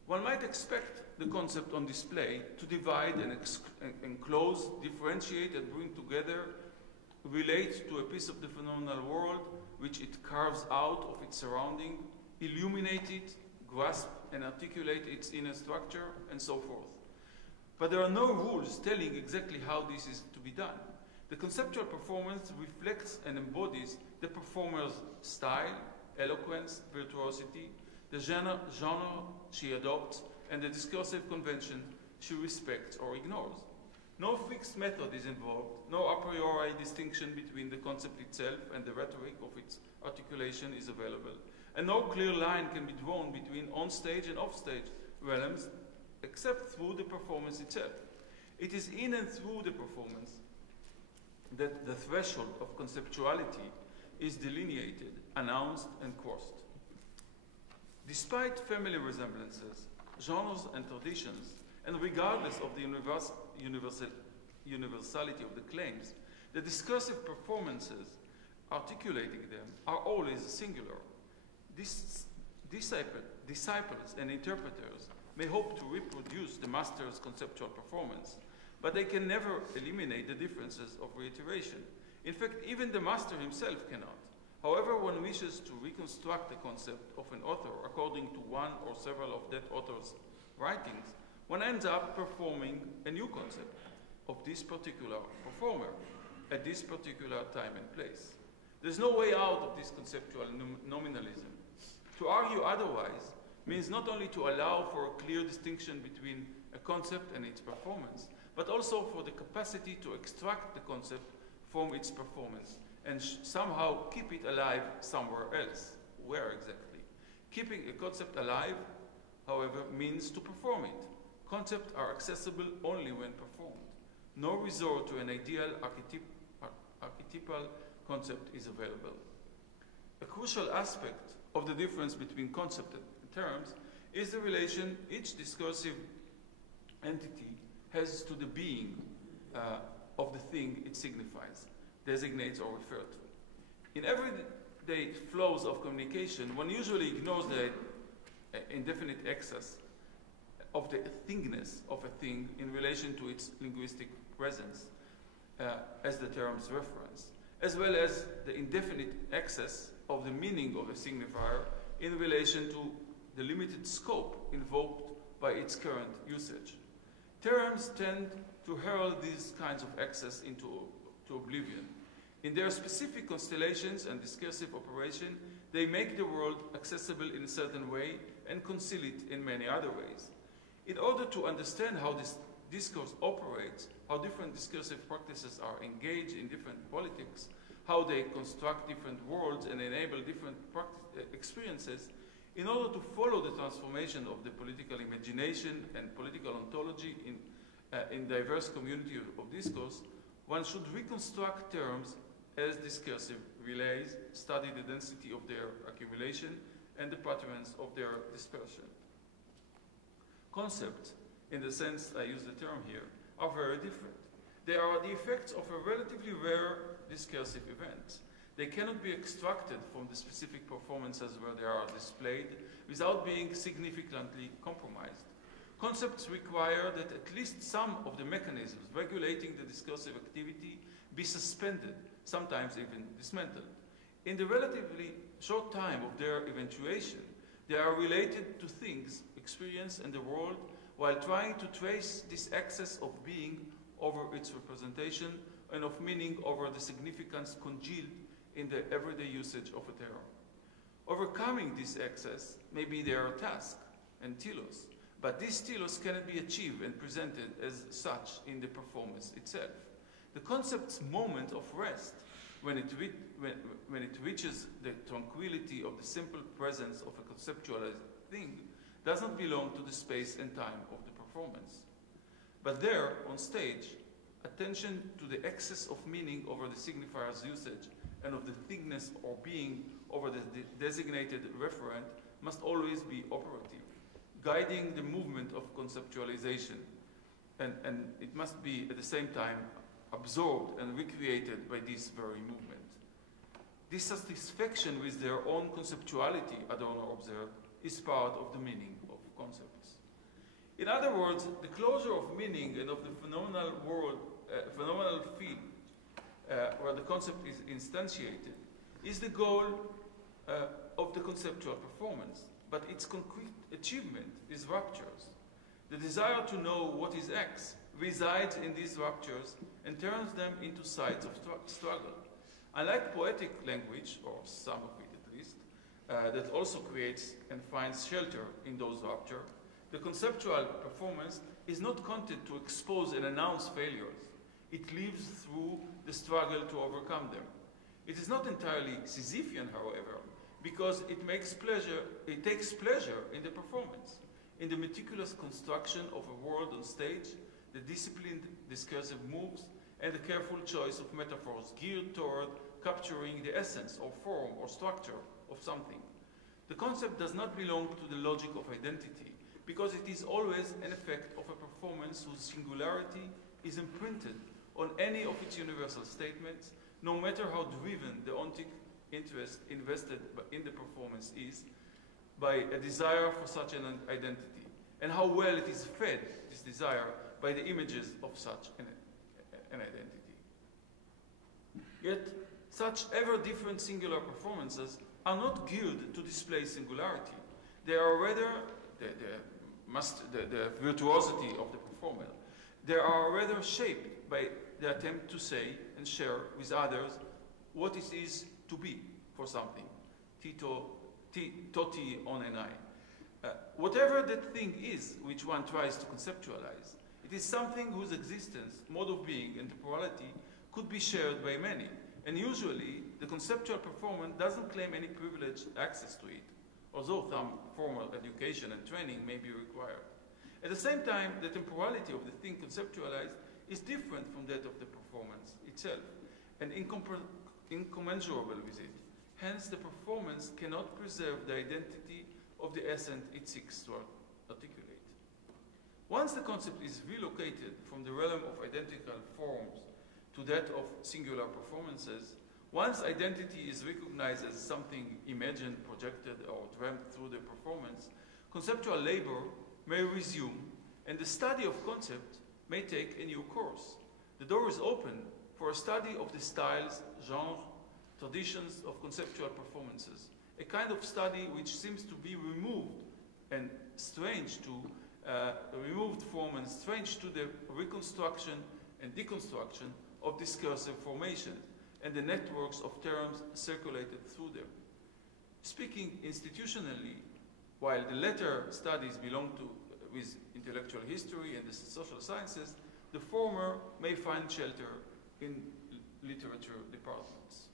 One might expect the concept on display to divide and enclose, differentiate, and bring together, relate to a piece of the phenomenal world which it carves out of its surrounding, illuminate it, grasp and articulate its inner structure, and so forth. But there are no rules telling exactly how this is to be done. The conceptual performance reflects and embodies the performer's style, eloquence, virtuosity, the genre she adopts, and the discursive convention she respects or ignores. No fixed method is involved, no a priori distinction between the concept itself and the rhetoric of its articulation is available, and no clear line can be drawn between on-stage and off-stage realms except through the performance itself. It is in and through the performance that the threshold of conceptuality is delineated, announced, and crossed. Despite family resemblances, genres and traditions, and regardless of the universality of the claims, the discursive performances articulating them are always singular. Disciples and interpreters may hope to reproduce the master's conceptual performance, but they can never eliminate the differences of reiteration. In fact, even the master himself cannot. However one wishes to reconstruct the concept of an author according to one or several of that author's writings, one ends up performing a new concept. of this particular performer at this particular time and place. There's no way out of this conceptual nominalism. To argue otherwise means not only to allow for a clear distinction between a concept and its performance, but also for the capacity to extract the concept from its performance and somehow keep it alive somewhere else. Where exactly? Keeping a concept alive, however, means to perform it. Concepts are accessible only when performed. No resort to an ideal archetypal concept is available. A crucial aspect of the difference between concept and terms is the relation each discursive entity has to the being of the thing it signifies, designates, or refers to. In everyday flows of communication, one usually ignores the indefinite excess of the thingness of a thing in relation to its linguistic presence as the term's reference, as well as the indefinite excess of the meaning of a signifier in relation to the limited scope invoked by its current usage. Terms tend to hurl these kinds of excess into oblivion. In their specific constellations and discursive operation, they make the world accessible in a certain way and conceal it in many other ways. In order to understand how this discourse operates, how different discursive practices are engaged in different politics, how they construct different worlds and enable different experiences, in order to follow the transformation of the political imagination and political ontology in diverse community of discourse, one should reconstruct terms as discursive relays, study the density of their accumulation and the patterns of their dispersion. Concepts, in the sense I use the term here, are very different. They are the effects of a relatively rare discursive event. They cannot be extracted from the specific performances where they are displayed without being significantly compromised. Concepts require that at least some of the mechanisms regulating the discursive activity be suspended, sometimes even dismantled. In the relatively short time of their eventuation, they are related to things, experience, and the world, while trying to trace this excess of being over its representation and of meaning over the significance congealed in the everyday usage of a term. Overcoming this excess may be their task and telos, but this telos cannot be achieved and presented as such in the performance itself. The concept's moment of rest, when it reaches the tranquility of the simple presence of a conceptualized thing, does not belong to the space and time of the performance. But there, on stage, attention to the excess of meaning over the signifier's usage and of the thingness or being over the designated referent must always be operative, guiding the movement of conceptualization, and it must be at the same time absorbed and recreated by this very movement. Dissatisfaction with their own conceptuality, Adorno observed, is part of the meaning of concepts. In other words, the closure of meaning and of the phenomenal world, phenomenal field where the concept is instantiated, is the goal of the conceptual performance, but its concrete achievement is ruptures. The desire to know what is X resides in these ruptures and turns them into sites of struggle. Unlike poetic language, or some of it at least, that also creates and finds shelter in those ruptures, the conceptual performance is not content to expose and announce failures. It lives through the struggle to overcome them. It is not entirely Sisyphean, however, because it takes pleasure in the performance, in the meticulous construction of a world on stage, the disciplined discursive moves, and the careful choice of metaphors geared toward capturing the essence or form or structure of something. The concept does not belong to the logic of identity, because it is always an effect of a performance whose singularity is imprinted on any of its universal statements, no matter how driven the ontic interest invested in the performance is by a desire for such an identity, and how well it is fed, this desire, by the images of such an identity. Yet, such ever-different singular performances are not geared to display singularity. They are rather the virtuosity of the performer. They are rather shaped by the attempt to say and share with others what it is to be for something. Toti on an eye. Whatever that thing is which one tries to conceptualize, it is something whose existence, mode of being, and temporality could be shared by many. And usually, the conceptual performance doesn't claim any privileged access to it, although some formal education and training may be required. At the same time, the temporality of the thing conceptualized is different from that of the performance itself, and incommensurable with it. Hence, the performance cannot preserve the identity of the essence it seeks to articulate. Once the concept is relocated from the realm of identical forms to that of singular performances, once identity is recognized as something imagined, projected, or dreamt through the performance, conceptual labor may resume, and the study of concept may take a new course. The door is open for a study of the styles, genres, traditions of conceptual performances, a kind of study which seems to be removed and strange to removed from and strange to the reconstruction and deconstruction of discursive formation and the networks of terms circulated through them. Speaking institutionally, while the latter studies belong to with intellectual history and the social sciences, the former may find shelter in literature departments.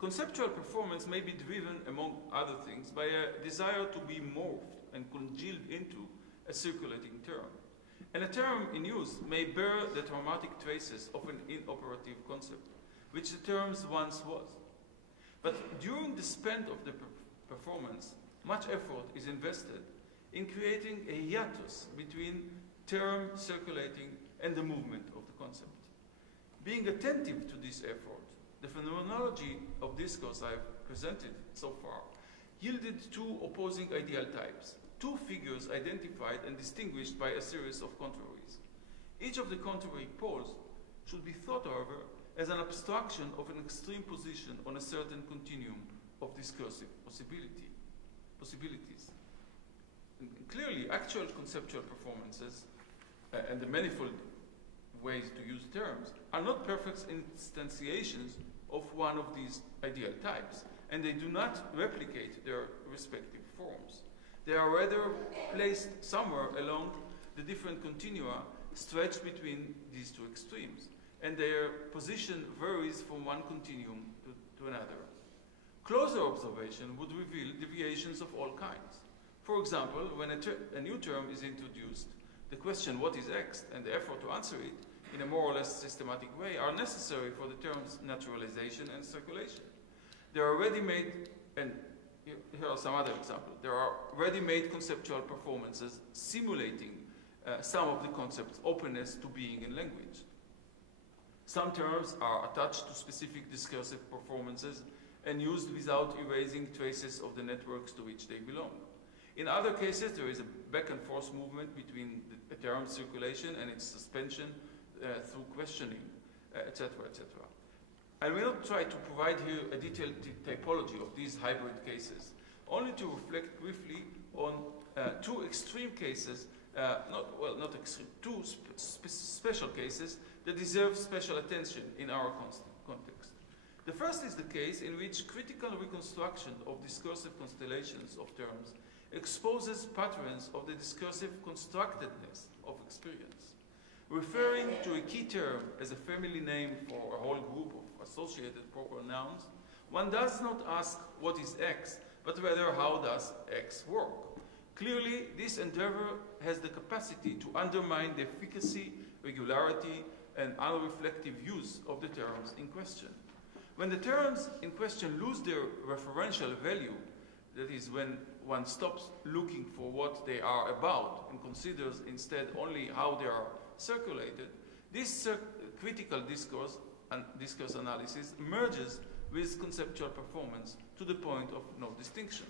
Conceptual performance may be driven, among other things, by a desire to be morphed and congealed into a circulating term. And a term in use may bear the traumatic traces of an inoperative concept, which the term once was. But during the span of the performance, much effort is invested in creating a hiatus between term circulating and the movement of the concept. Being attentive to this effort, the phenomenology of discourse I have presented so far yielded two opposing ideal types, two figures identified and distinguished by a series of contraries. Each of the contrary poles should be thought over as an abstraction of an extreme position on a certain continuum of discursive possibilities. And clearly, actual conceptual performances and the manifold ways to use terms are not perfect instantiations of one of these ideal types, and they do not replicate their respective forms. They are rather placed somewhere along the different continua stretched between these two extremes, and their position varies from one continuum to another. Closer observation would reveal deviations of all kinds. For example, when a new term is introduced, the question what is X and the effort to answer it in a more or less systematic way are necessary for the term's naturalization and circulation. There are ready-made, and here are some other examples, there are ready-made conceptual performances simulating some of the concept's openness to being in language. Some terms are attached to specific discursive performances and used without erasing traces of the networks to which they belong. In other cases, there is a back-and-forth movement between the term circulation and its suspension through questioning, etc., etc. I will not try to provide here a detailed typology of these hybrid cases, only to reflect briefly on two extreme cases, two special cases that deserve special attention in our context. The first is the case in which critical reconstruction of discursive constellations of terms exposes patterns of the discursive constructedness of experience. Referring to a key term as a family name for a whole group of associated proper nouns, one does not ask what is X, but rather how does X work. Clearly, this endeavor has the capacity to undermine the efficacy, regularity, and unreflective use of the terms in question. When the terms in question lose their referential value, that is, when one stops looking for what they are about and considers instead only how they are circulated, this critical discourse analysis merges with conceptual performance to the point of no distinction.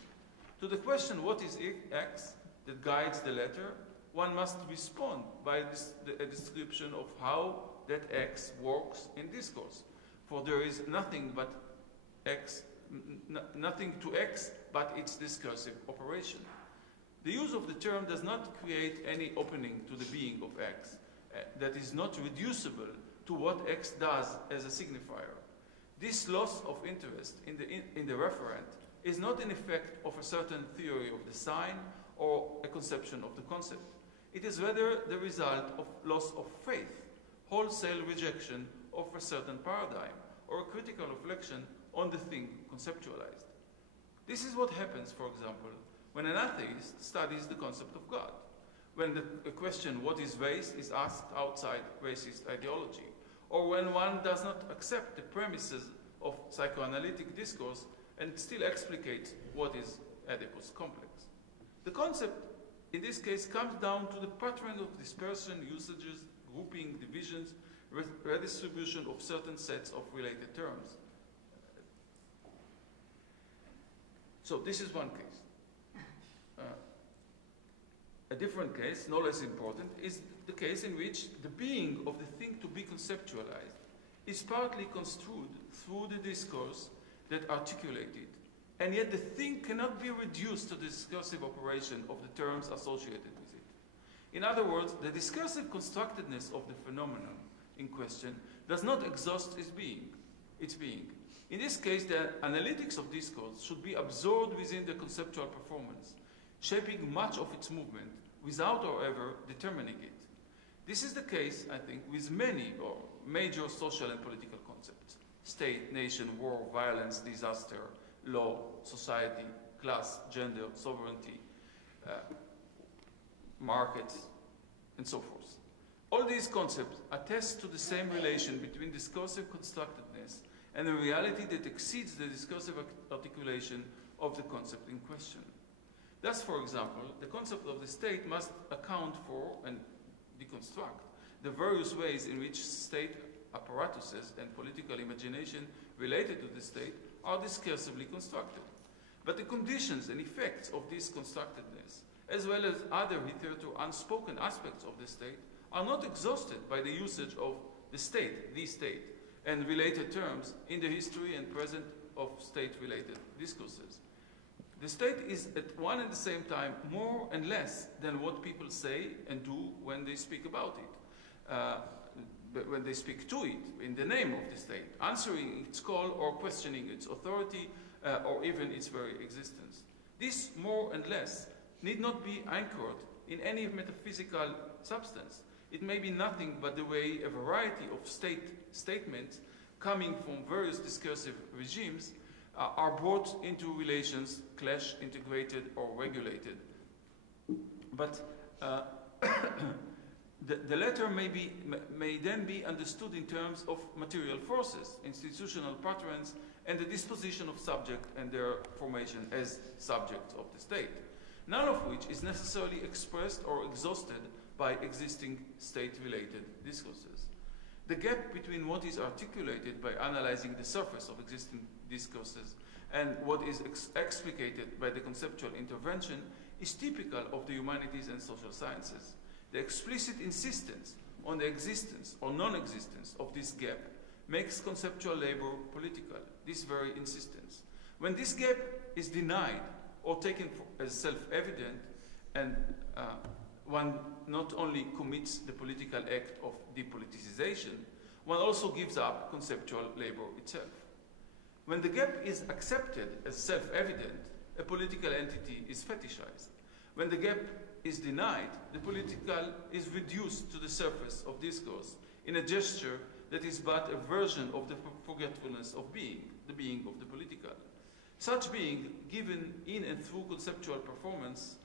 To the question, what is X, that guides the letter, one must respond by a description of how that X works in discourse. For there is nothing but X, nothing to X but its discursive operation. The use of the term does not create any opening to the being of X that is not reducible to what X does as a signifier. This loss of interest in the referent is not an effect of a certain theory of the sign or a conception of the concept. It is rather the result of loss of faith, wholesale rejection of a certain paradigm, or a critical reflection on the thing conceptualized. This is what happens, for example, when an atheist studies the concept of God, when the question, what is race, is asked outside racist ideology, or when one does not accept the premises of psychoanalytic discourse and still explicates what is Oedipus complex. The concept, in this case, comes down to the pattern of dispersion, usages, grouping, divisions, redistribution of certain sets of related terms. So this is one case. A different case, no less important, is the case in which the being of the thing to be conceptualized is partly construed through the discourse that articulates it, and yet the thing cannot be reduced to the discursive operation of the terms associated with it. In other words, the discursive constructedness of the phenomenon in question does not exhaust its being. In this case, the analytics of discourse should be absorbed within the conceptual performance, shaping much of its movement without, however, determining it. This is the case, I think, with many or major social and political concepts: state, nation, war, violence, disaster, law, society, class, gender, sovereignty, markets, and so forth. All these concepts attest to the same relation between discursive constructedness and a reality that exceeds the discursive articulation of the concept in question. Thus, for example, the concept of the state must account for and deconstruct the various ways in which state apparatuses and political imagination related to the state are discursively constructed. But the conditions and effects of this constructedness, as well as other hitherto unspoken aspects of the state, are not exhausted by the usage of the state, and related terms in the history and present of state-related discourses. The state is at one and the same time more and less than what people say and do when they speak about it, when they speak to it in the name of the state, answering its call or questioning its authority or even its very existence. This more and less need not be anchored in any metaphysical substance. It may be nothing but the way a variety of statements coming from various discursive regimes are brought into relations, clash, integrated, or regulated. But the latter may then be understood in terms of material forces, institutional patterns, and the disposition of subject and their formation as subjects of the state, none of which is necessarily expressed or exhausted by existing state-related discourses. The gap between what is articulated by analyzing the surface of existing discourses and what is explicated by the conceptual intervention is typical of the humanities and social sciences. The explicit insistence on the existence or non-existence of this gap makes conceptual labor political, this very insistence. When this gap is denied or taken as self-evident, and one not only commits the political act of depoliticization, one also gives up conceptual labor itself. When the gap is accepted as self-evident, a political entity is fetishized. When the gap is denied, the political is reduced to the surface of discourse in a gesture that is but a version of the forgetfulness of being, the being of the political. Such being, given in and through conceptual performance,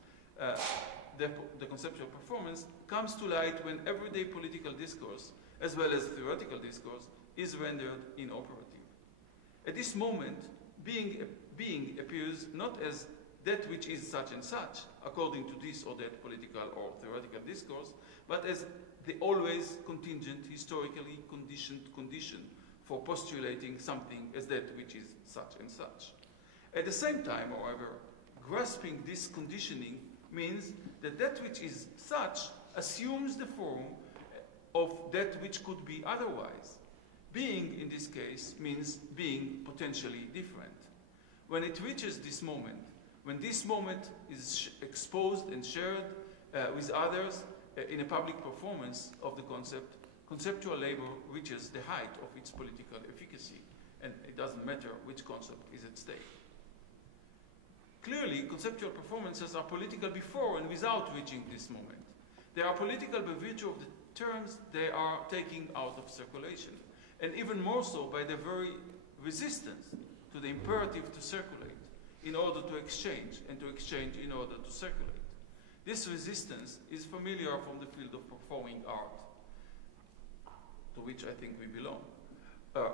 the conceptual performance comes to light when everyday political discourse, as well as theoretical discourse, is rendered inoperative. At this moment, being appears not as that which is such and such, according to this or that political or theoretical discourse, but as the always contingent, historically conditioned condition for postulating something as that which is such and such. At the same time, however, grasping this conditioning means that that which is such assumes the form of that which could be otherwise. Being, in this case, means being potentially different. When it reaches this moment, when this moment is exposed and shared with others in a public performance of the concept, conceptual labor reaches the height of its political efficacy, and it doesn't matter which concept is at stake. Clearly, conceptual performances are political before and without reaching this moment. They are political by virtue of the terms they are taking out of circulation, and even more so by the very resistance to the imperative to circulate in order to exchange, and to exchange in order to circulate. This resistance is familiar from the field of performing art, to which I think we belong,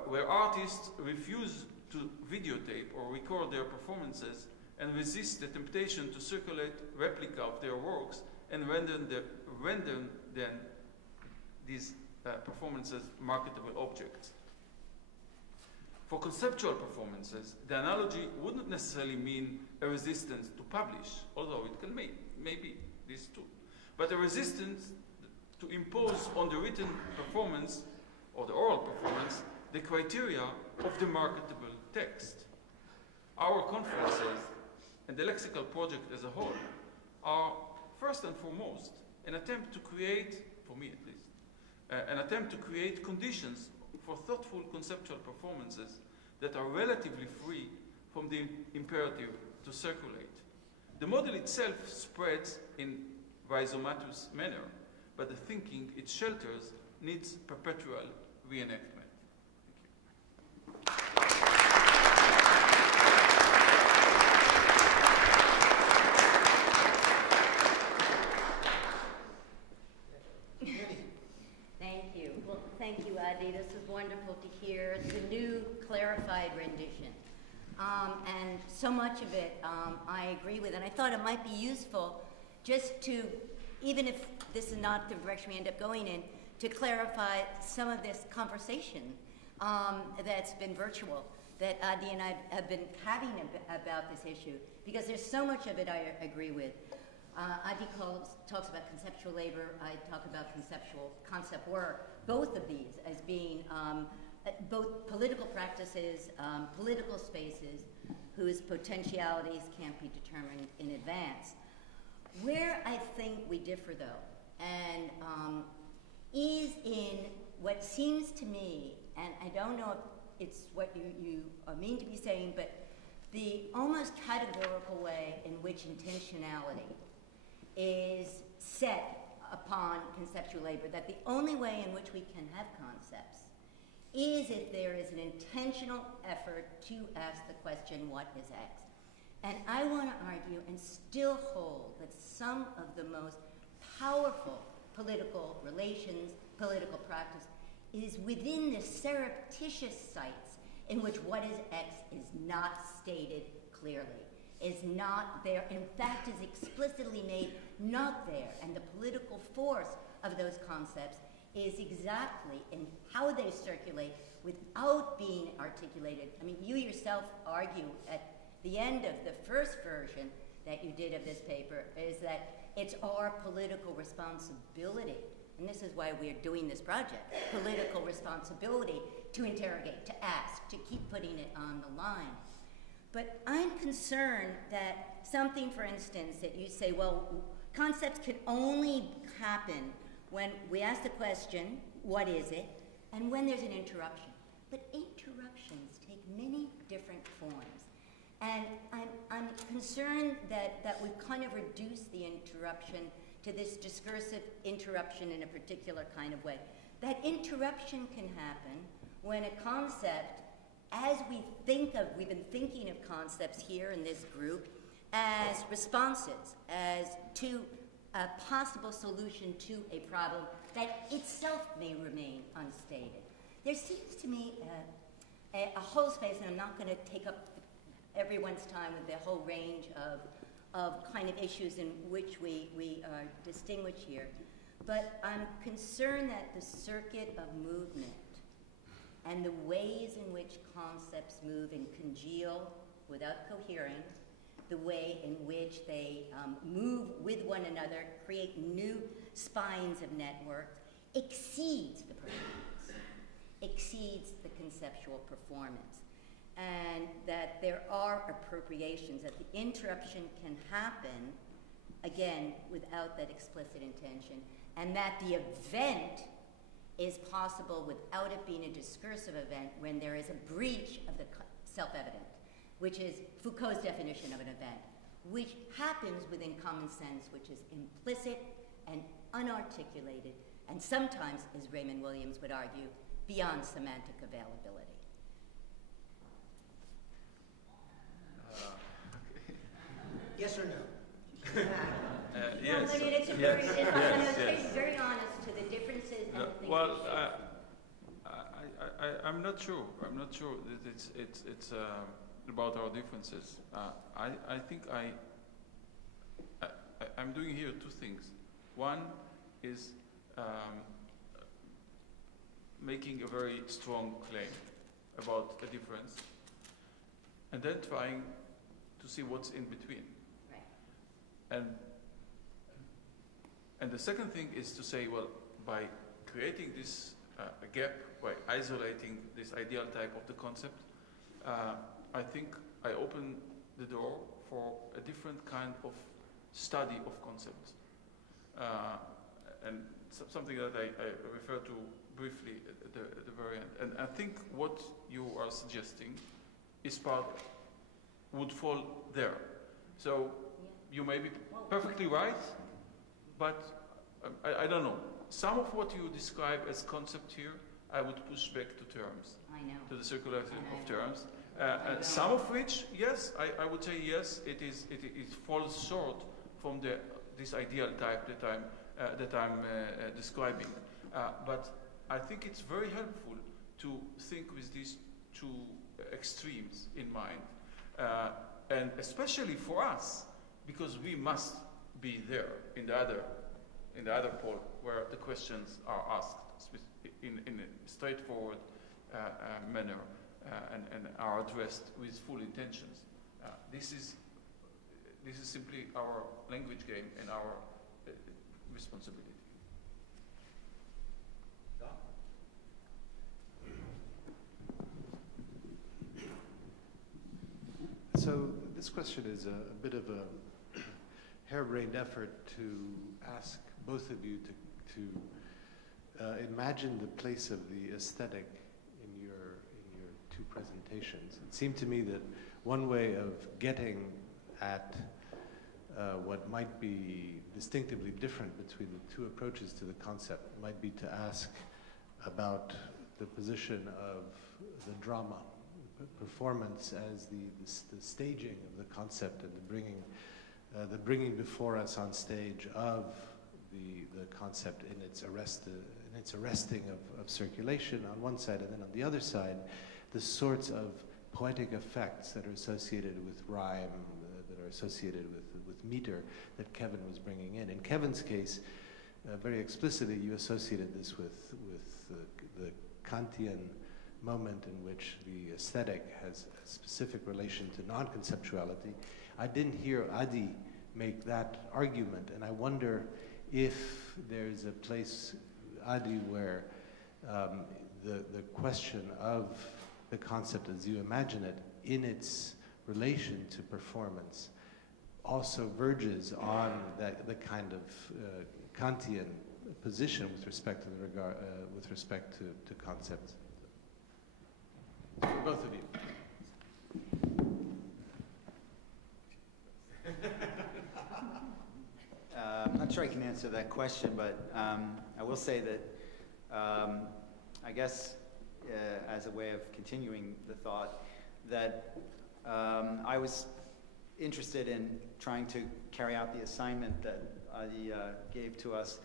where artists refuse to videotape or record their performances and resist the temptation to circulate replica of their works and render then these performances marketable objects. For conceptual performances, the analogy wouldn't necessarily mean a resistance to publish, although it can maybe this too, but a resistance to impose on the written performance or the oral performance the criteria of the marketable text. Our conferences and the lexical project as a whole are first and foremost an attempt to create, for me at least, an attempt to create conditions for thoughtful conceptual performances that are relatively free from the imperative to circulate. The model itself spreads in rhizomatous manner, but the thinking it shelters needs perpetual reenactment. Thank you, Adi. This was wonderful to hear the new clarified rendition. And so much of it I agree with, and I thought it might be useful just to, even if this is not the direction we end up going in, to clarify some of this conversation that's been virtual, that Adi and I have been having about this issue, because there's so much of it I agree with. Adi talks about conceptual labor, I talk about concept work, both of these as being both political practices, political spaces whose potentialities can't be determined in advance. Where I think we differ though, and is in what seems to me, and I don't know if it's what you mean to be saying, but the almost categorical way in which intentionality is set upon conceptual labor, that the only way in which we can have concepts is if there is an intentional effort to ask the question, what is X? And I want to argue and still hold that some of the most powerful political relations, political practice, is within the surreptitious sites in which what is X is not stated clearly, is not there, in fact is explicitly made not there, and the political force of those concepts is exactly in how they circulate without being articulated. I mean, you yourself argue at the end of the first version that you did of this paper is that it's our political responsibility, and this is why we're doing this project, political responsibility to interrogate, to ask, to keep putting it on the line. But I'm concerned that something, for instance, that you say, well, concepts can only happen when we ask the question, what is it, and when there's an interruption. But interruptions take many different forms. And I'm concerned that we've kind of reduced the interruption to this discursive interruption in a particular kind of way. That interruption can happen when a concept, as we've been thinking of concepts here in this group as responses, as to a possible solution to a problem that itself may remain unstated. There seems to me a whole space, and I'm not going to take up everyone's time with the whole range of kind of issues in which we distinguish here, but I'm concerned that the circuit of movement and the ways in which concepts move and congeal without cohering, the way in which they move with one another, create new spines of network, exceeds the performance, exceeds the conceptual performance. and that there are appropriations, that the interruption can happen, again, without that explicit intention, and that the event is possible without it being a discursive event when there is a breach of the self-evident, which is Foucault's definition of an event, which happens within common sense, which is implicit and unarticulated, and sometimes, as Raymond Williams would argue, beyond semantic availability. Yes or no? Yes. I mean, it's a very, it's very honest to the differences and the things. Well, I'm not sure. I'm not sure that it's about our differences. I think I'm doing here two things. One is making a very strong claim about a difference, and then trying to see what's in between. Right. And the second thing is to say, well, by creating this gap, by isolating this ideal type of the concept, I think I open the door for a different kind of study of concepts. And something that I refer to briefly at the very end. And I think what you are suggesting is would fall there. So you may be perfectly right, but I don't know. Some of what you describe as concept here, I would push back to terms, I know. to the circularity of terms. Some of which, yes, I would say yes, it falls short from this ideal type that I'm describing. But I think it's very helpful to think with these two extremes in mind, and especially for us, because we must be there in the other pole where the questions are asked in a straightforward manner and are addressed with full intentions. This is simply our language game and our responsibility. So this question is a bit of a harebrained effort to ask both of you to imagine the place of the aesthetic in your two presentations. It seemed to me that one way of getting at what might be distinctively different between the two approaches to the concept might be to ask about the position of the drama, performance as the staging of the concept and the bringing before us on stage of the concept in its arresting of circulation on one side, and then on the other side, the sorts of poetic effects that are associated with rhyme, that are associated with meter that Kevin was bringing in. In Kevin's case, very explicitly, you associated this with the Kantian moment in which the aesthetic has a specific relation to non-conceptuality. I didn't hear Adi make that argument, and I wonder if there's a place, Adi, where the question of the concept as you imagine it in its relation to performance also verges on the kind of Kantian position with respect to with respect to concepts. For both of you. I'm not sure I can answer that question, but I will say that I guess as a way of continuing the thought, that I was interested in trying to carry out the assignment that Adi gave to us,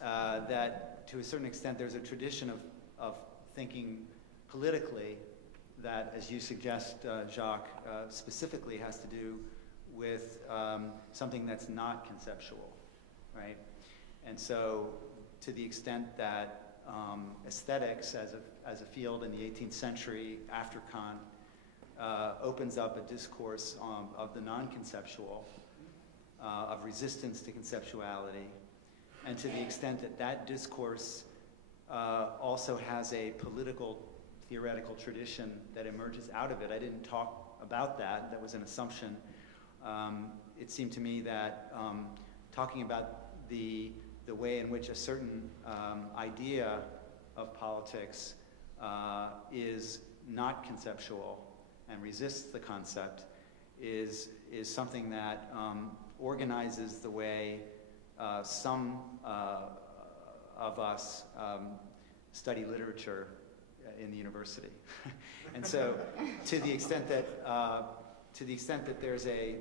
that to a certain extent there's a tradition of thinking politically that, as you suggest, Jacques, specifically has to do with something that's not conceptual, right? And so to the extent that aesthetics as a field in the 18th century after Kant opens up a discourse of the non-conceptual, of resistance to conceptuality, and to the extent that that discourse also has a political theoretical tradition that emerges out of it. I didn't talk about that. That was an assumption. It seemed to me that talking about the way in which a certain idea of politics is not conceptual and resists the concept is something that organizes the way some of us study literature in the university. And so to the extent that there's a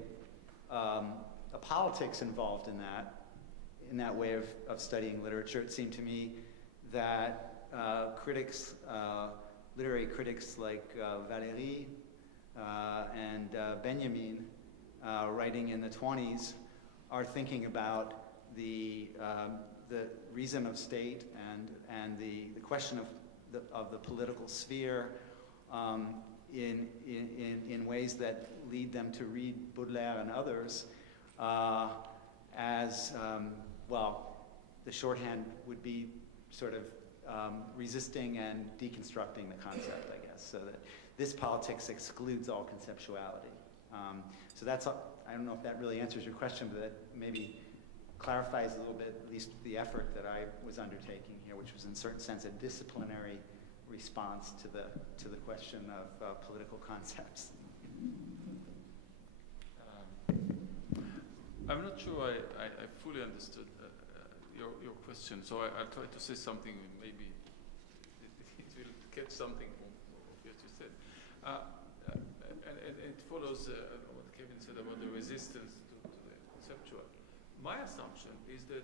politics involved in that way of studying literature, it seemed to me that critics, literary critics like Valéry and Benjamin, writing in the 20s, are thinking about the reason of state and the question of the political sphere in ways that lead them to read Baudelaire and others as, well, the shorthand would be sort of resisting and deconstructing the concept, I guess, so that this politics excludes all conceptuality. So that's, I don't know if that really answers your question, but that maybe clarifies a little bit, at least the effort that I was undertaking here, which was in a certain sense a disciplinary response to the question of political concepts. I'm not sure I fully understood your question, so I'll try to say something, maybe it will catch something of what you said. And it follows what Kevin said about the resistance to the conceptual. My assumption is that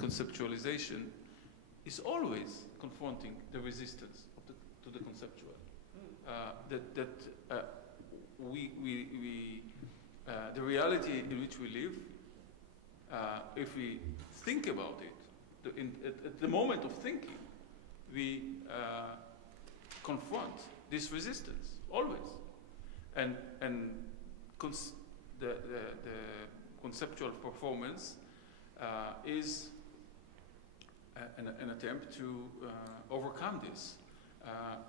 conceptualization is always confronting the resistance to the conceptual. The reality in which we live, if we think about it, at the moment of thinking, we confront this resistance always, and the conceptual performance is an attempt to overcome this,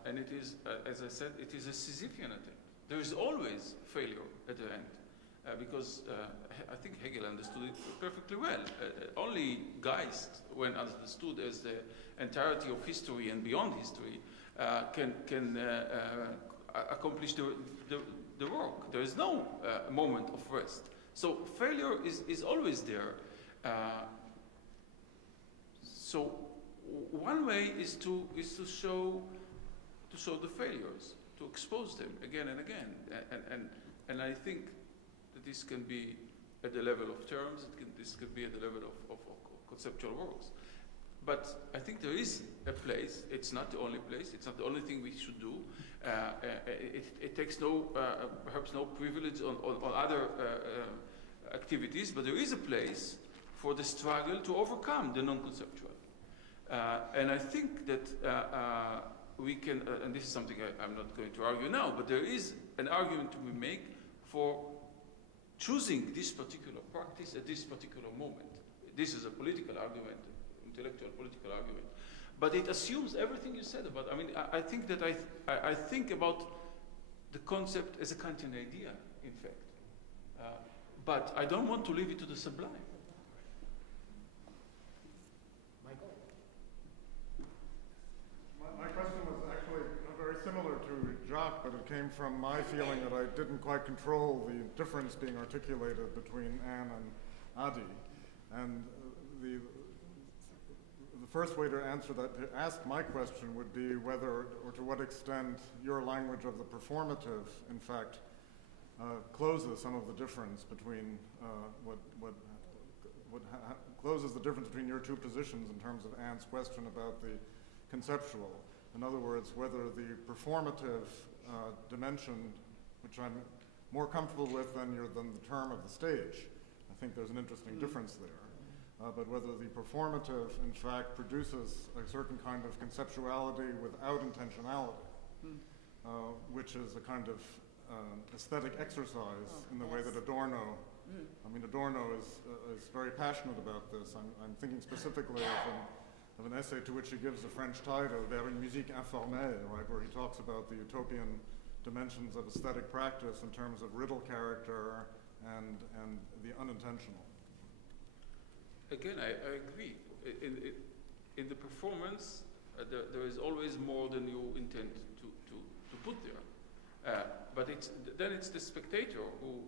and it is, as I said, it is a Sisyphean attempt. There is always failure at the end, because I think Hegel understood it perfectly well. Only Geist, when understood as the entirety of history and beyond history, can accomplish the work. There is no moment of rest. So failure is always there. So one way is to show the failures, to expose them again and again, and I think that this can be at the level of terms. This could be at the level of conceptual works. But I think there is a place. It's not the only place. It's not the only thing we should do. It takes perhaps no privilege on other activities, but there is a place for the struggle to overcome the non-conceptual. And I think that we can, and this is something I'm not going to argue now, but there is an argument to be made for choosing this particular practice at this particular moment. This is a political argument, intellectual political argument. But it assumes everything you said about, I mean, I think that I think about the concept as a Kantian idea, in fact. But I don't want to leave it to the sublime. Michael? My question was actually very similar to Jacques, but it came from my feeling that I didn't quite control the difference being articulated between Anne and Adi. And the first way to answer that, to ask my question, would be whether or to what extent your language of the performative, in fact, closes some of the difference between closes the difference between your two positions in terms of Anne's question about the conceptual. In other words, whether the performative dimension, which I'm more comfortable with than the term of the stage, I think there's an interesting difference there. But whether the performative, in fact, produces a certain kind of conceptuality without intentionality, which is a kind of aesthetic exercise in the way that Adorno, I mean, Adorno is very passionate about this. I'm thinking specifically of of an essay to which he gives the French title, Vers une musique informelle, right, where he talks about the utopian dimensions of aesthetic practice in terms of riddle character and the unintentional. Again, I agree. In the performance, there is always more than you intend to put there. But then it's the spectator who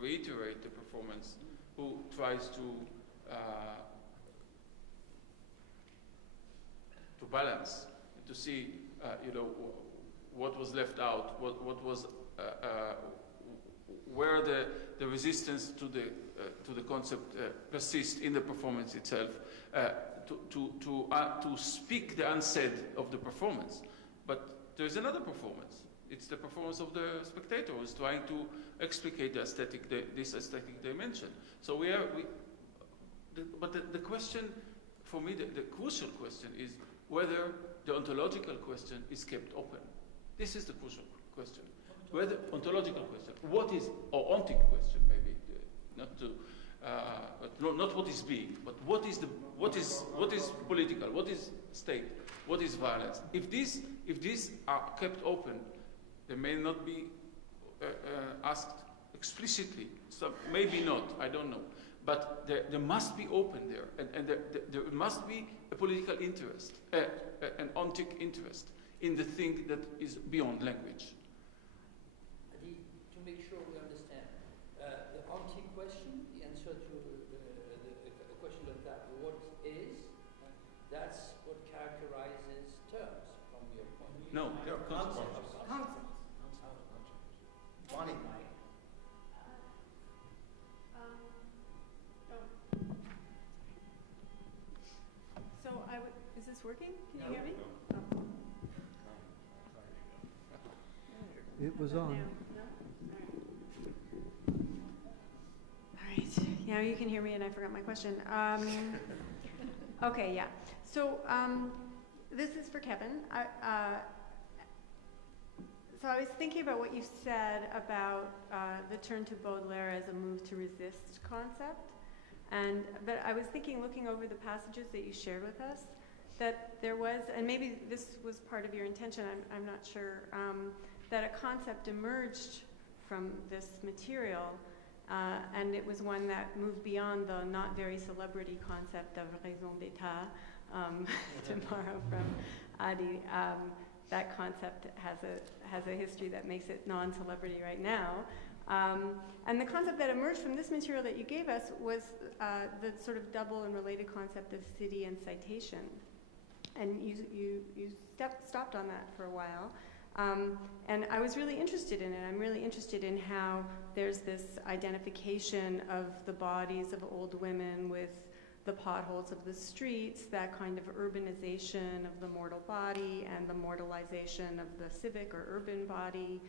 reiterate the performance, who tries to balance, to see, what was left out, what was, where the resistance to the concept persists in the performance itself, to speak the unsaid of the performance. But there's another performance. It's the performance of the spectator who's trying to explicate this aesthetic dimension. So but the question, for me, the crucial question is whether the ontological question is kept open. This is the crucial question. Whether ontological question, or ontic question maybe, not what is being, but what is political, what is state, what is violence. If these are kept open, they may not be asked explicitly. So maybe not, I don't know. But there must be open there, and there must be a political interest, an ontic interest in the thing that is beyond language. To make sure we understand, the ontic question, the answer to the question of that, what is, that's what characterizes terms from your point of view. No, they are concepts. Bonnie. Is this working? Can you hear me? It was on. No? All right. Yeah, you can hear me, and I forgot my question. Okay, yeah. So this is for Kevin. So I was thinking about what you said about the turn to Baudelaire as a move to resist concept. But I was thinking, looking over the passages that you shared with us, that there was, and maybe this was part of your intention, I'm not sure, that a concept emerged from this material, and it was one that moved beyond the not very celebrity concept of raison d'etat, to borrow from Adi. That concept has a history that makes it non-celebrity right now. And the concept that emerged from this material that you gave us was the sort of double and related concept of city and citation. And you stopped on that for a while. And I was really interested in it. I'm really interested in how there's this identification of the bodies of old women with the potholes of the streets, that kind of urbanization of the mortal body and the mortalization of the civic or urban body.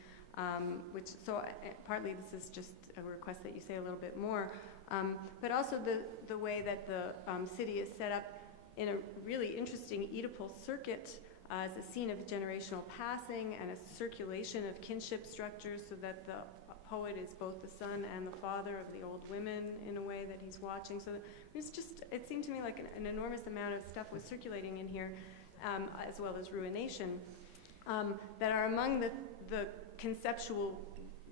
Partly this is just a request that you say a little bit more, but also the way that the city is set up in a really interesting Oedipal circuit as a scene of generational passing and a circulation of kinship structures, so that the poet is both the son and the father of the old women in a way that he's watching. So it seemed to me like an enormous amount of stuff was circulating in here, as well as ruination, that are among the conceptual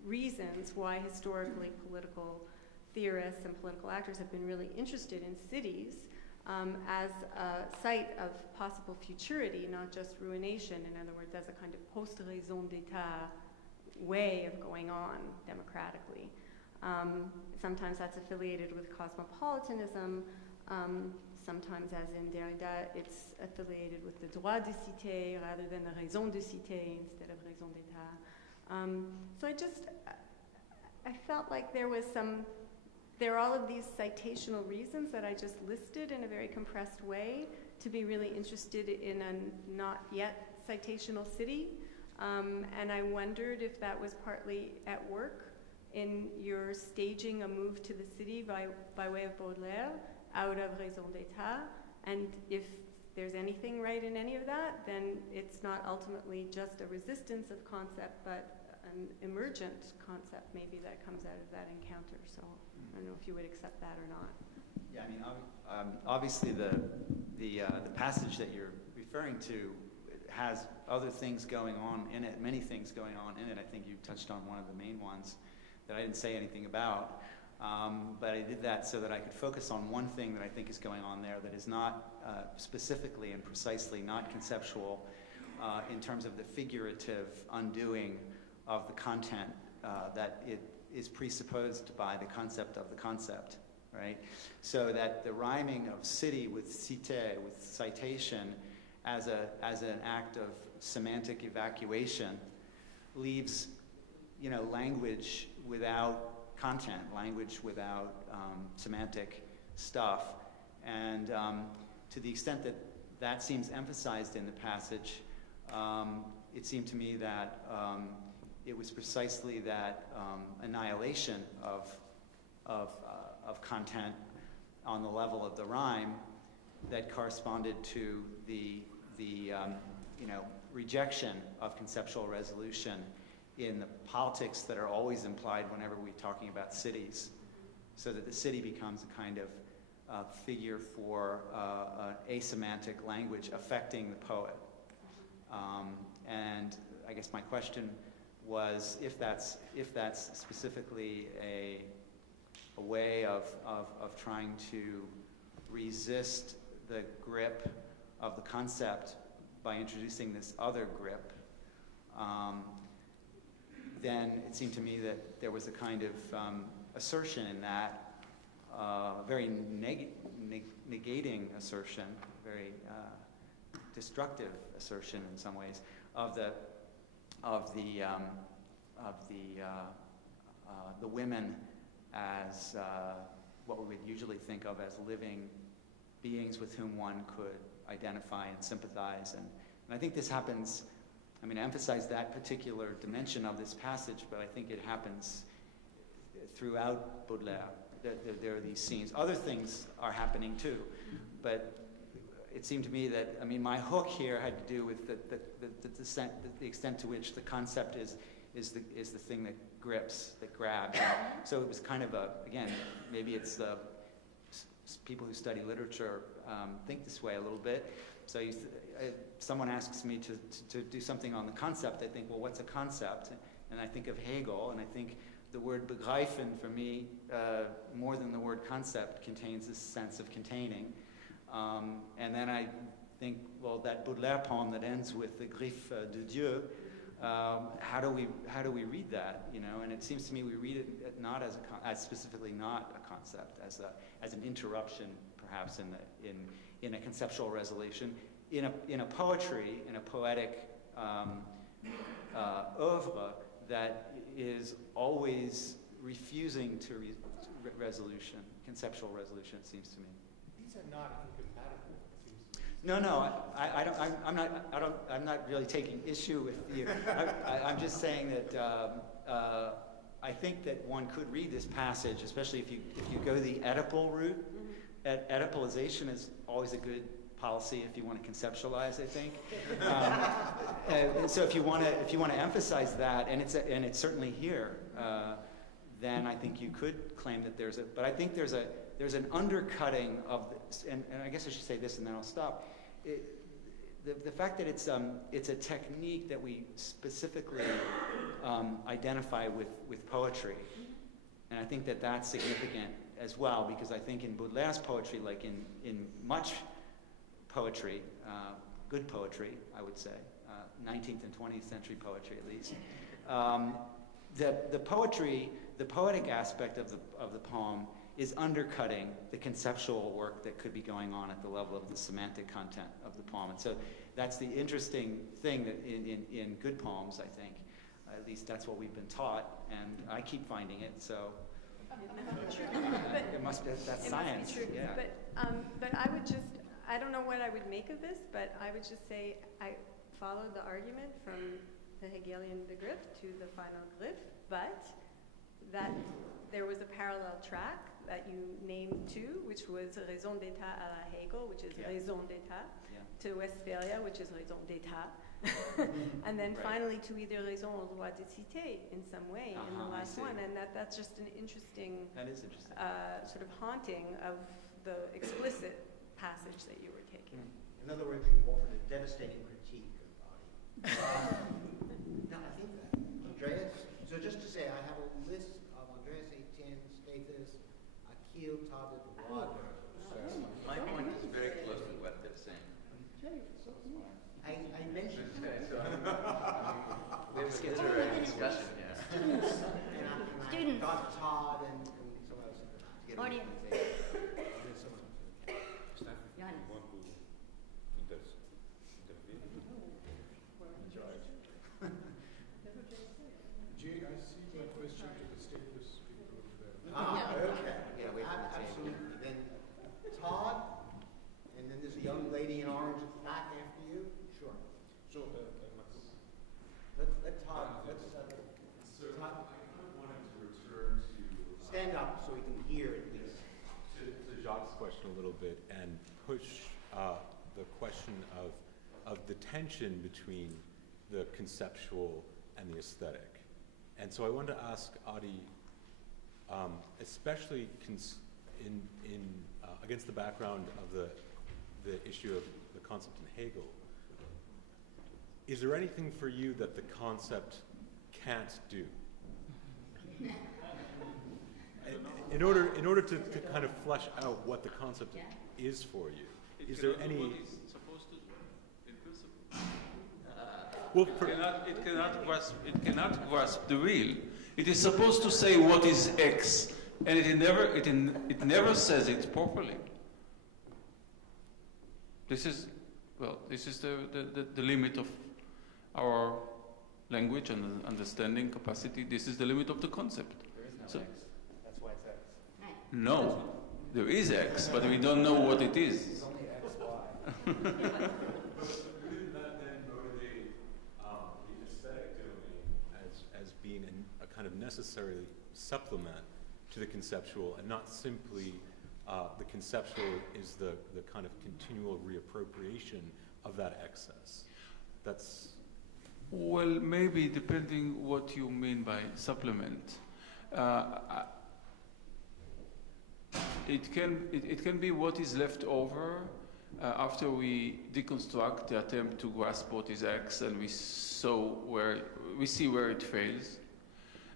reasons why historically political theorists and political actors have been really interested in cities as a site of possible futurity, not just ruination. In other words, as a kind of post-raison d'etat way of going on democratically. Sometimes that's affiliated with cosmopolitanism. Sometimes, as in Derrida, it's affiliated with the droit de cité rather than the raison de cité instead of raison d'etat. I felt like there are all of these citational reasons that I just listed in a very compressed way to be really interested in a not yet citational city. And I wondered if that was partly at work in your staging a move to the city by way of Baudelaire out of raison d'etat. And if there's anything right in any of that, then it's not ultimately just a resistance of concept, but an emergent concept maybe that comes out of that encounter. So I don't know if you would accept that or not. Yeah, I mean, obviously the passage that you're referring to has other things going on in it, many things going on in it. I think you touched on one of the main ones that I didn't say anything about. But I did that so that I could focus on one thing that I think is going on there that is not specifically and precisely not conceptual in terms of the figurative undoing of the content that it is presupposed by the concept of the concept, right? So that the rhyming of city with cité, with citation, as an act of semantic evacuation leaves, language without content, language without semantic stuff. And to the extent that that seems emphasized in the passage, it seemed to me that it was precisely that annihilation of content on the level of the rhyme that corresponded to the rejection of conceptual resolution in the politics that are always implied whenever we're talking about cities, so that the city becomes a kind of figure for asemantic language affecting the poet. And I guess my question was if that's specifically a way of trying to resist the grip of the concept by introducing this other grip, then it seemed to me that there was a kind of assertion in that, very negating assertion, very destructive assertion in some ways of the women as what we would usually think of as living beings with whom one could identify and sympathize. And I think this happens, I emphasize that particular dimension of this passage, but I think it happens throughout Baudelaire. There are these scenes. Other things are happening too, but it seemed to me that, my hook here had to do with the extent to which the concept is the thing that grips, that grabs. So it was kind of again, maybe it's people who study literature think this way a little bit. So someone asks me to do something on the concept, I think, well, what's a concept? And I think of Hegel, and I think the word begreifen for me, more than the word concept, contains this sense of containing. And then I think, well, that Baudelaire poem that ends with the griffe de Dieu, how do we read that? And it seems to me we read it not as specifically not a concept, as an interruption, perhaps in a conceptual resolution, in a poetry, in a poetic oeuvre that is always refusing to resolution, conceptual resolution. It seems to me. These are not incompatible. No, I'm not really taking issue with you. I'm just saying that I think that one could read this passage, especially if you go the Oedipal route. Oedipalization is always a good policy if you want to conceptualize, I think. So if you want to emphasize that, and it's certainly here, then I think you could claim that but I think there's an undercutting of this, and I guess I should say this and then I'll stop. The fact that it's a technique that we specifically identify with poetry, and I think that that's significant as well, because I think in Baudelaire's poetry, like in much poetry, good poetry, I would say, 19th and 20th century poetry at least, the poetic aspect of the poem is undercutting the conceptual work that could be going on at the level of the semantic content of the poem. And so that's the interesting thing that in good poems, I think, at least that's what we've been taught, and I keep finding it, so it must be, that's science. Must be true. Yeah. But I don't know what I would make of this, but I would just say I follow the argument from the Hegelian Begriff to the final Griff, but that there was a parallel track that you named too, which was raison d'état à la Hegel, which is raison d'état, to Westphalia, which is raison d'état, and then finally to either raison ou droit de cité in some way in the last one, and that's just an interesting, that is interesting. sort of haunting of the explicit passage that you were taking. In other words, you offered a devastating critique of Body. No, I think that. Andreas, so just to say, I have a list of Andreas Etienne, Stathis, Akil, Todd, Eduardo. My point is very close to what they're saying. I mentioned Let's get to a discussion here. Students. Dr. Todd and someone else. Audience. Johannes. Jay, I see my question to the stateless people over there. Okay. Yeah, absolutely. Then Todd, and then there's a young lady in orange at the back after you. Sure. So, Let Todd, Todd, I kind of wanted to return to stand up so we can hear at least. to Jacques' question a little bit and push the question of the tension between the conceptual and the aesthetic. And so I wanted to ask Adi, especially against the background of the issue of the concept in Hegel, is there anything for you that the concept can't do? In order to kind of flesh out what the concept is for you, is there any? What it's supposed to do, in principle. Well, It cannot grasp the real. It is supposed to say what is X, and it never says it properly. This is the limit of our language and understanding capacity. This is the limit of the concept. There is no So- X. That's why it's X. No, there is X, but we don't know what it is. It's only XY. Wouldn't that then motivate the aesthetic domain as being a kind of necessary supplement to the conceptual, and not simply the conceptual is the kind of continual reappropriation of that excess? That's Well, maybe depending what you mean by supplement. It can be what is left over after we deconstruct the attempt to grasp what is X, and we see where it fails,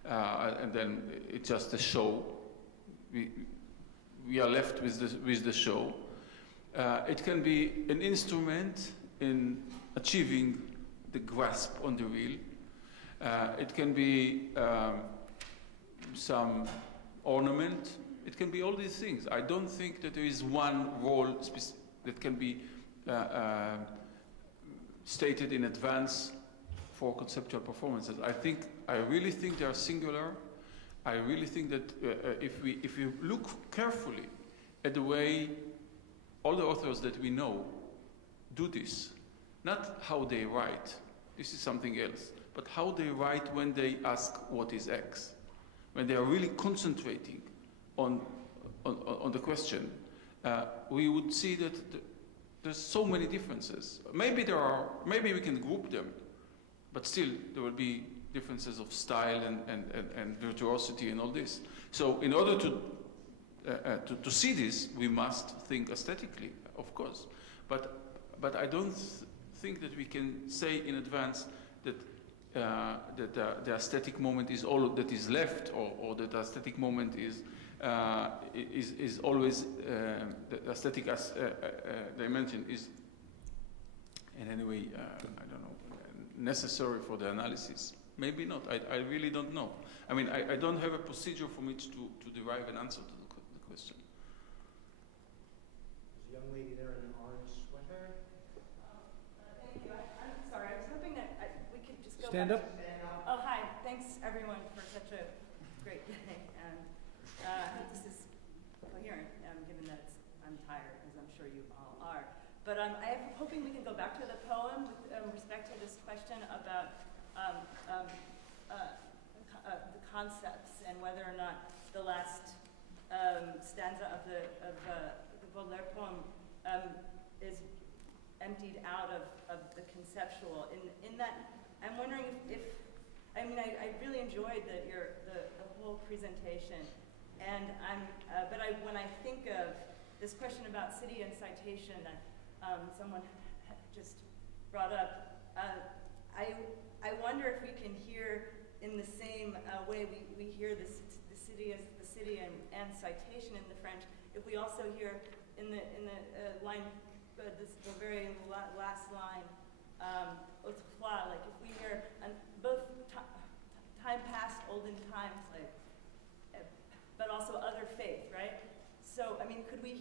and then it's just a show. We are left with the show. It can be an instrument in achieving the grasp on the real. It can be some ornament. It can be all these things. I don't think that there is one role that can be stated in advance for conceptual performances. I really think they are singular. I really think that if you look carefully at the way all the authors that we know do this, not how they write, this is something else, but how they write when they ask what is X, when they are really concentrating on the question, we would see that there's so many differences. Maybe we can group them, but still there will be differences of style and virtuosity and all this. So in order to see this, we must think aesthetically, of course. But I don't think that we can say in advance that the aesthetic moment is all that is left, or that the aesthetic moment is always the aesthetic dimension is in any way I don't know, necessary for the analysis. Maybe not. I really don't know. I mean, I don't have a procedure from which to derive an answer to the question. There's a young lady there in an orange sweater. Thank you. I'm sorry. I was hoping that we could just go Stand back up. to... Oh, hi. Thanks, everyone, for such a great day. And I hope this is coherent, given that I'm tired, as I'm sure you all are. But I'm hoping we can go back to the poem with respect to this question about the concepts and whether or not the last stanza of the Baudelaire poem is emptied out of the conceptual. In that, I'm wondering if I really enjoyed the whole presentation, and when I think of this question about city and citation that someone just brought up. I wonder if we can hear in the same way we hear the city as the city and citation in the French. If we also hear in the line, the very last line, autrefois, like if we hear both time past, olden times, like, but also other faith, right? So I mean, could we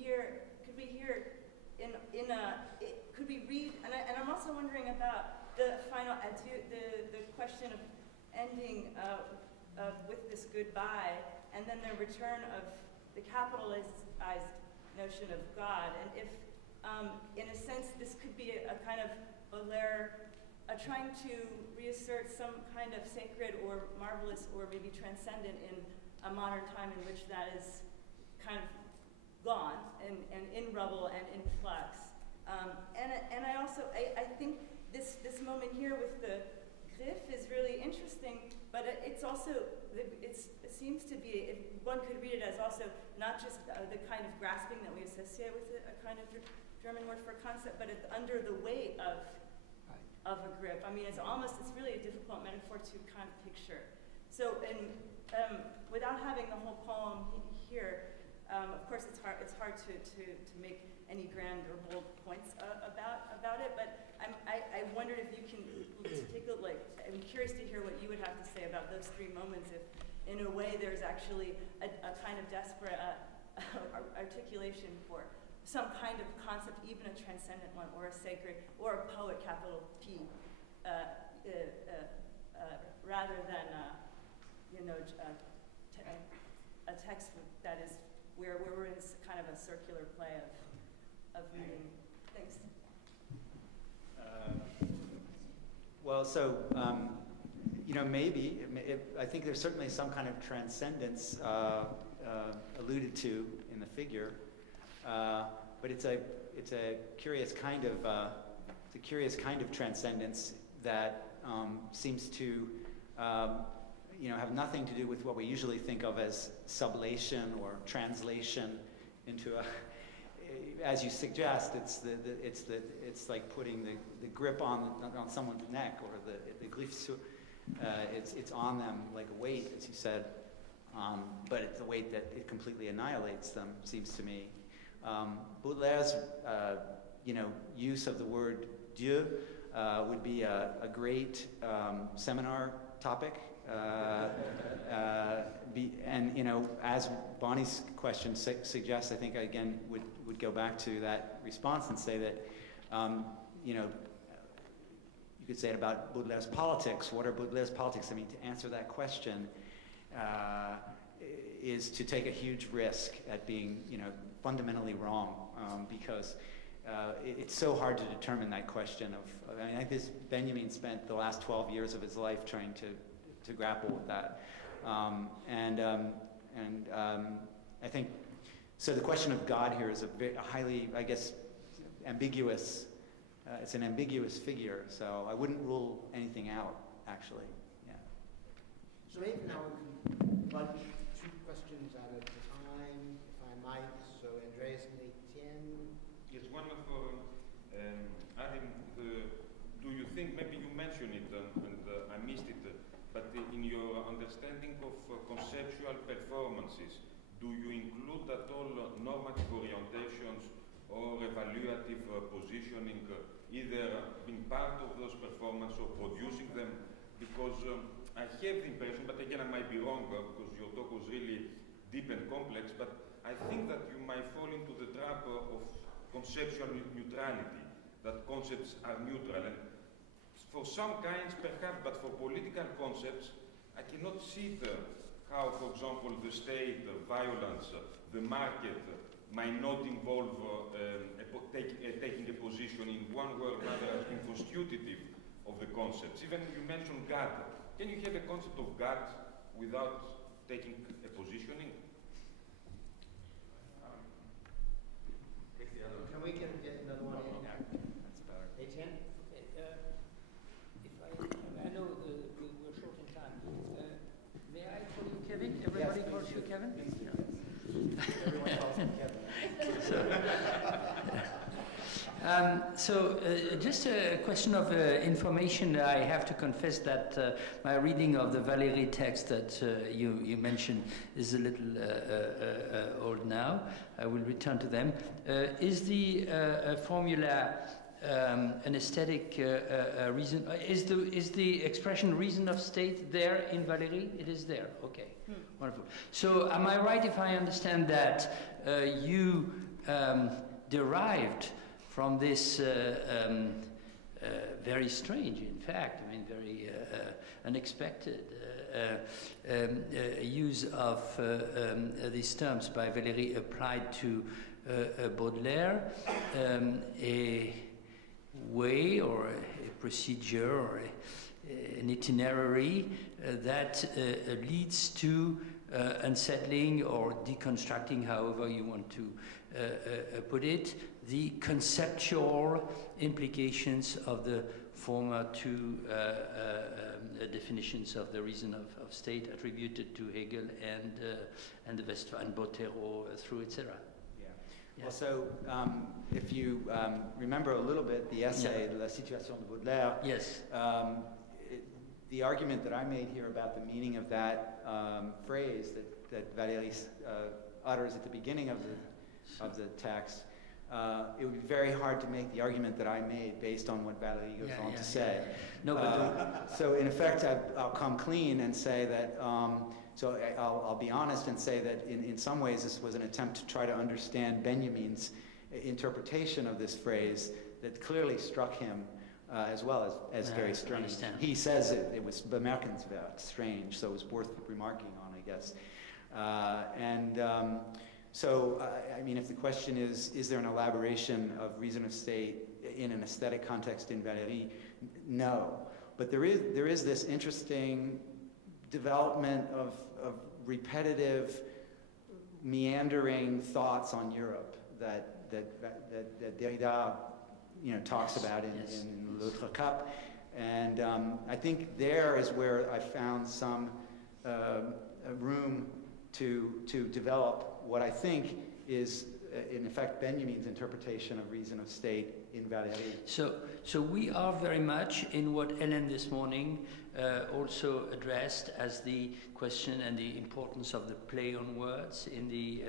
read? And I'm also wondering about the final adieu, the question of ending with this goodbye, and then the return of the capitalized notion of God, and if, in a sense, this could be a kind of Baudelaire trying to reassert some kind of sacred or marvelous or maybe transcendent in a modern time in which that is kind of gone and in rubble and in flux. And I also, I think this moment here with the griffe is really interesting, but it's also, it seems to be, if one could read it as also not just the kind of grasping that we associate with a kind of German word for concept, but it's under the weight of a grip. I mean, it's really a difficult metaphor to kind of picture. So, without having the whole poem here, of course, it's hard to make any grand or bold points about it. But I wondered if you can take a I'm curious to hear what you would have to say about those three moments. If, in a way, there's actually a kind of desperate articulation for some kind of concept, even a transcendent one, or a sacred, or a poet, capital P, rather than a text that is where we're in kind of a circular play of meaning. Thanks. Well, so maybe I think there's certainly some kind of transcendence alluded to in the figure, but it's a curious kind of transcendence that seems to have nothing to do with what we usually think of as sublation or translation into a. As you suggest, it's like putting the grip on someone's neck, or the griffe. It's on them like a weight, as you said, but it's a weight that it completely annihilates them. Seems to me. Baudelaire's use of the word Dieu would be a great seminar topic. As Bonnie's question suggests, I think I again would go back to that response and say that, you could say it about Baudelaire's politics. What are Baudelaire's politics? I mean, to answer that question is to take a huge risk at being, fundamentally wrong, because it's so hard to determine that question of. I mean, Benjamin spent the last 12 years of his life trying to grapple with that, I think so. The question of God here is a highly, I guess, ambiguous. It's an ambiguous figure, so I wouldn't rule anything out. Actually, yeah. So maybe now we can bunch two questions at a time, if I might. So Andreas and Etienne. Yes, one for Adam. Do you think, maybe you mentioned it and I missed it, but in your understanding of conceptual performances, do you include at all normative orientations or evaluative positioning, either being part of those performances or producing them? Because I have the impression, but again I might be wrong, because your talk was really deep and complex, but I think that you might fall into the trap of conceptual neutrality, that concepts are neutral. And for some kinds, perhaps, but for political concepts, I cannot see how, for example, the state, violence, the market might not involve taking a position in one word rather than constitutive of the concepts. Even you mentioned God. Can you have a concept of God without taking a positioning? Can we get another one in? Yeah, that's better. Etienne? I know we're short in time. May I call you Kevin? Everybody calls you Kevin? Yes. Everyone calls me Kevin. Just a question of information. I have to confess that my reading of the Valéry text that you mentioned is a little old now. I will return to them. Is the formula an aesthetic reason? Is the expression reason of state there in Valéry? It is there. Okay, wonderful. So am I right if I understand that you derived from this very strange, in fact, I mean, very unexpected use of these terms by Valéry applied to Baudelaire, a way or a procedure or an itinerary that leads to unsettling or deconstructing, however you want to put it, the conceptual implications of the former two definitions of the reason of state attributed to Hegel and the Westphalian and Botero through, etc. Well, so if you remember a little bit the essay, La Situation de Baudelaire, the argument that I made here about the meaning of that phrase that Valéry utters at the beginning of the text, it would be very hard to make the argument that I made based on what Valéry goes on to say. No, but so in effect, I'll come clean and say that, so I'll be honest and say that in some ways this was an attempt to try to understand Benjamin's interpretation of this phrase that clearly struck him as well as very strange. He says it was bemerkenswert, strange, so it was worth remarking on, I guess. So, I mean, if the question is there an elaboration of reason of state in an aesthetic context in Valéry? No. But there is this interesting development of repetitive, meandering thoughts on Europe that Derrida, talks about in L'Autre Cap. And I think there is where I found some room to develop what I think is, in effect, Benjamin's interpretation of reason of state in Valéry. So we are very much in what Hélène this morning also addressed as the question and the importance of the play on words in the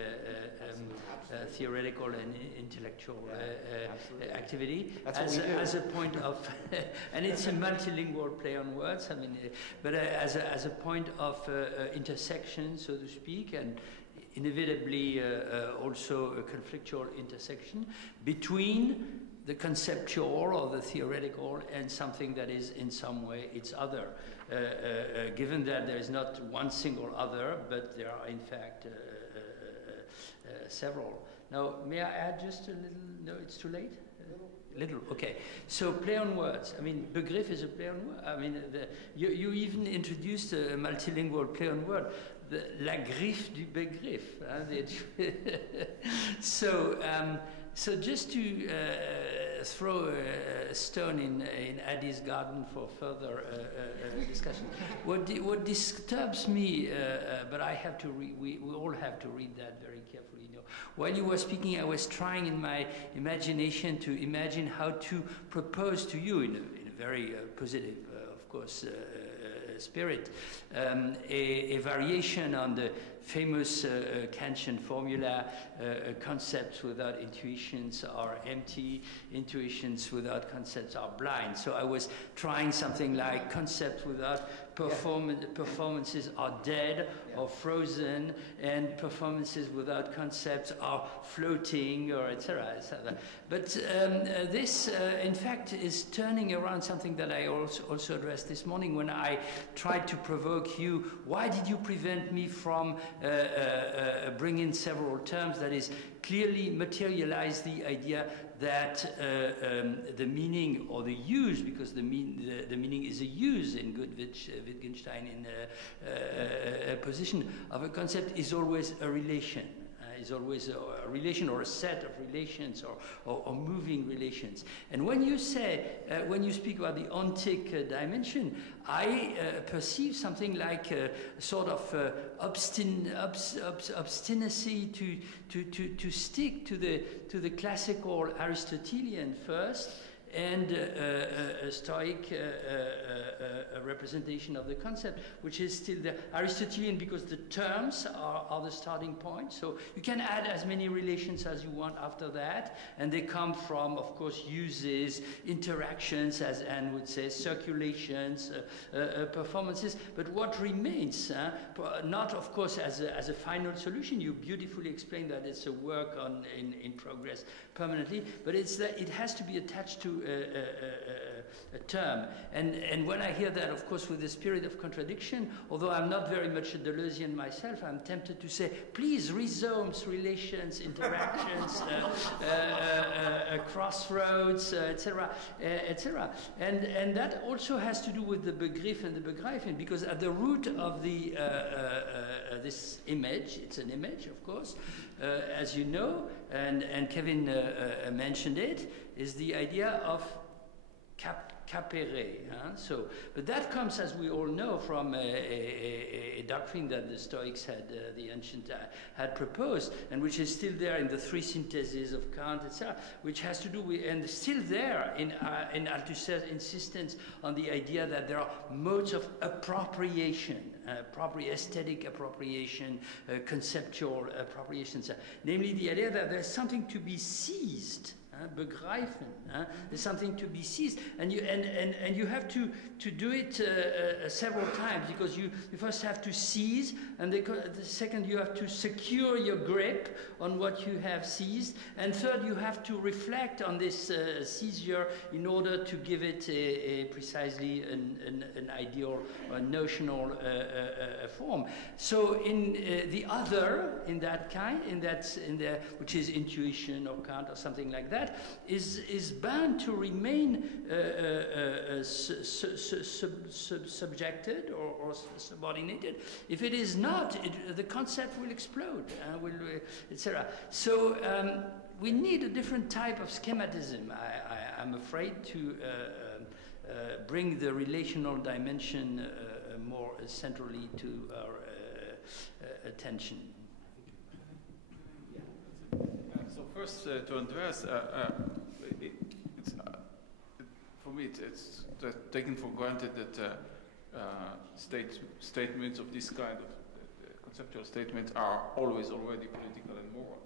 theoretical and intellectual activity as a point of, and it's a multilingual play on words. I mean, but as a point of intersection, so to speak, and inevitably also a conflictual intersection between the conceptual or the theoretical and something that is in some way its other, given that there is not one single other, but there are in fact several. Now, may I add just a little? No, it's too late? Little, okay. So play on words. I mean, Begriff is a play on word. I mean, you even introduced a multilingual play on word. La griffe du Begriff. So just to throw a stone in Addie's garden for further discussion. What disturbs me, but I have to we all have to read that very carefully. While you were speaking, I was trying in my imagination to imagine how to propose to you in a very positive, of course, spirit, a variation on the famous Kantian formula, concepts without intuitions are empty, intuitions without concepts are blind. So I was trying something like concepts without performances are dead or frozen, and performances without concepts are floating, or etc. But this, in fact, is turning around something that I also addressed this morning when I tried to provoke you. Why did you prevent me from bringing several terms that is clearly materialize the idea that the meaning or the use, because the meaning is a use in good Wittgenstein in a position of a concept, is always a relation. is always a relation or a set of relations or moving relations. And when you say, when you speak about the ontic dimension, I perceive something like a sort of obstinacy to stick to the classical Aristotelian first, and a Stoic representation of the concept, which is still the Aristotelian, because the terms are the starting point. So you can add as many relations as you want after that, and they come from, of course, uses, interactions, as Anne would say, circulations, performances. But what remains, not, of course, as a final solution, you beautifully explained that it's a work in progress permanently, but it's that it has to be attached to a term. And when I hear that, of course, with the spirit of contradiction, although I'm not very much a Deleuzian myself, I'm tempted to say, please, rhizomes, relations, interactions, crossroads, etc., etc. And that also has to do with the Begriff and the Begreifen, because at the root of the this image, it's an image, of course, as you know, and Kevin mentioned it, is the idea of capere. So, but that comes, as we all know, from a doctrine that the Stoics had, the ancient had proposed, and which is still there in the three syntheses of Kant, etc., which has to do with, and still there in Althusser's insistence on the idea that there are modes of appropriation, aesthetic appropriation, conceptual appropriations, namely the idea that there's something to be seized. Begreifen, there's something to be seized, and you have to do it several times, because you first have to seize, and the second you have to secure your grip on what you have seized, and third you have to reflect on this seizure in order to give it precisely an ideal or notional form. So in the other, in that kind, which is intuition or Kant or something like that, is bound to remain subjected or subordinated. If it is not, the concept will explode, etc. So we need a different type of schematism, I'm afraid, to bring the relational dimension more centrally to our attention. So first, to Andreas, for me, it's taken for granted that statements of this kind of conceptual statements are always already political and moral.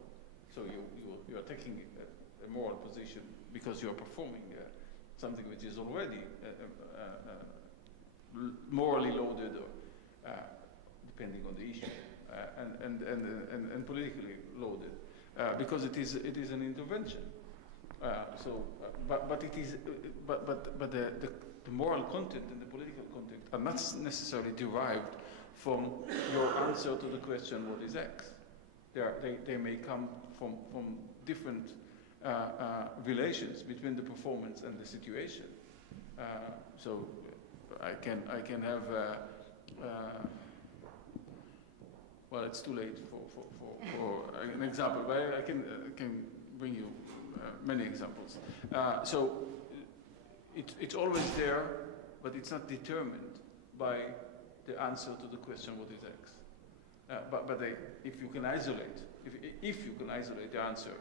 So you are taking a moral position because you are performing something which is already morally loaded, or depending on the issue, and politically loaded. Because it is an intervention. But the moral content and the political content are not necessarily derived from your answer to the question, what is X? They may come from different relations between the performance and the situation. So I can have well, it's too late for an example, but I can bring you many examples. So it's always there, but it's not determined by the answer to the question, what is X? But if you can isolate, if you can isolate the answer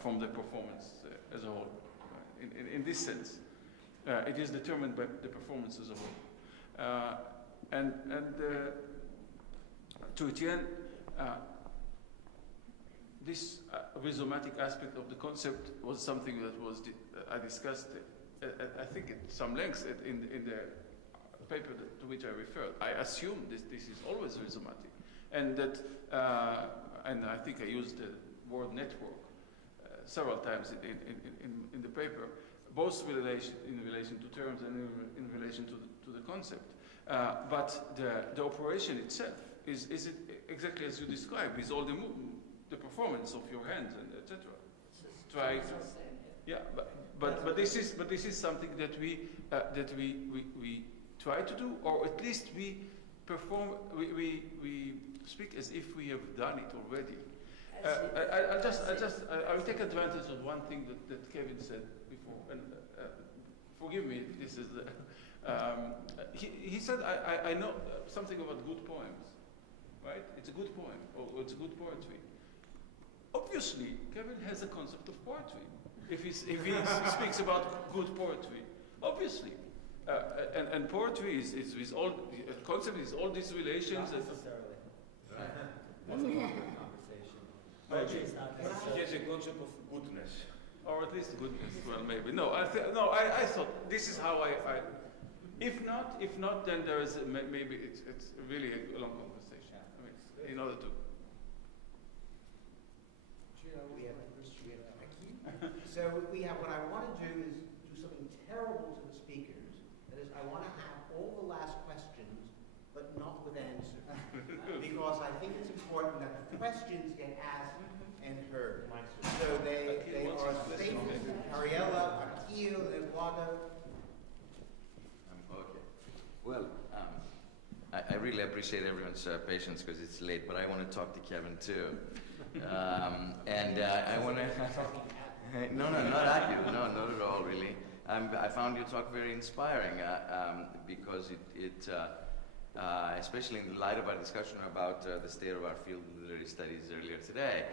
from the performance as a whole, in this sense, it is determined by the performance as a whole. And to Etienne, this rhizomatic aspect of the concept was something that was I discussed, I think at some length in the paper to which I referred. I assume this is always rhizomatic, and that, and I think I used the word network several times in the paper, both in relation to terms and in relation to the concept. But the operation itself is it exactly as you described, with all the performance of your hands and etc. Try, yeah, but this is something that we try to do, or at least we perform. We speak as if we have done it already, I will take advantage of one thing that Kevin said before, and forgive me if this is he said, I know something about good poems, right? It's a good poem, or it's a good poetry. Obviously, Kevin has a concept of poetry, if he speaks about good poetry, obviously. And poetry is with all, concept is all these relations. Not necessarily. That's a longer conversation. Poetry is not necessarily. He has a concept of goodness. Or at least goodness, well, maybe. No, I thought this is how I if not, then there is, maybe it's really a long conversation. I mean, in order to. So what I want to do is do something terrible to the speakers. That is, I want to have all the last questions, but not with answers. Because I think it's important that the questions get asked and heard. So they are statements from Ariella, Akil, and Eduardo. Okay. Well, I really appreciate everyone's patience because it's late, but I want to talk to Kevin too. I want to... No, not at you. No, not at all, really. I found your talk very inspiring because it especially in the light of our discussion about the state of our field of literary studies earlier today,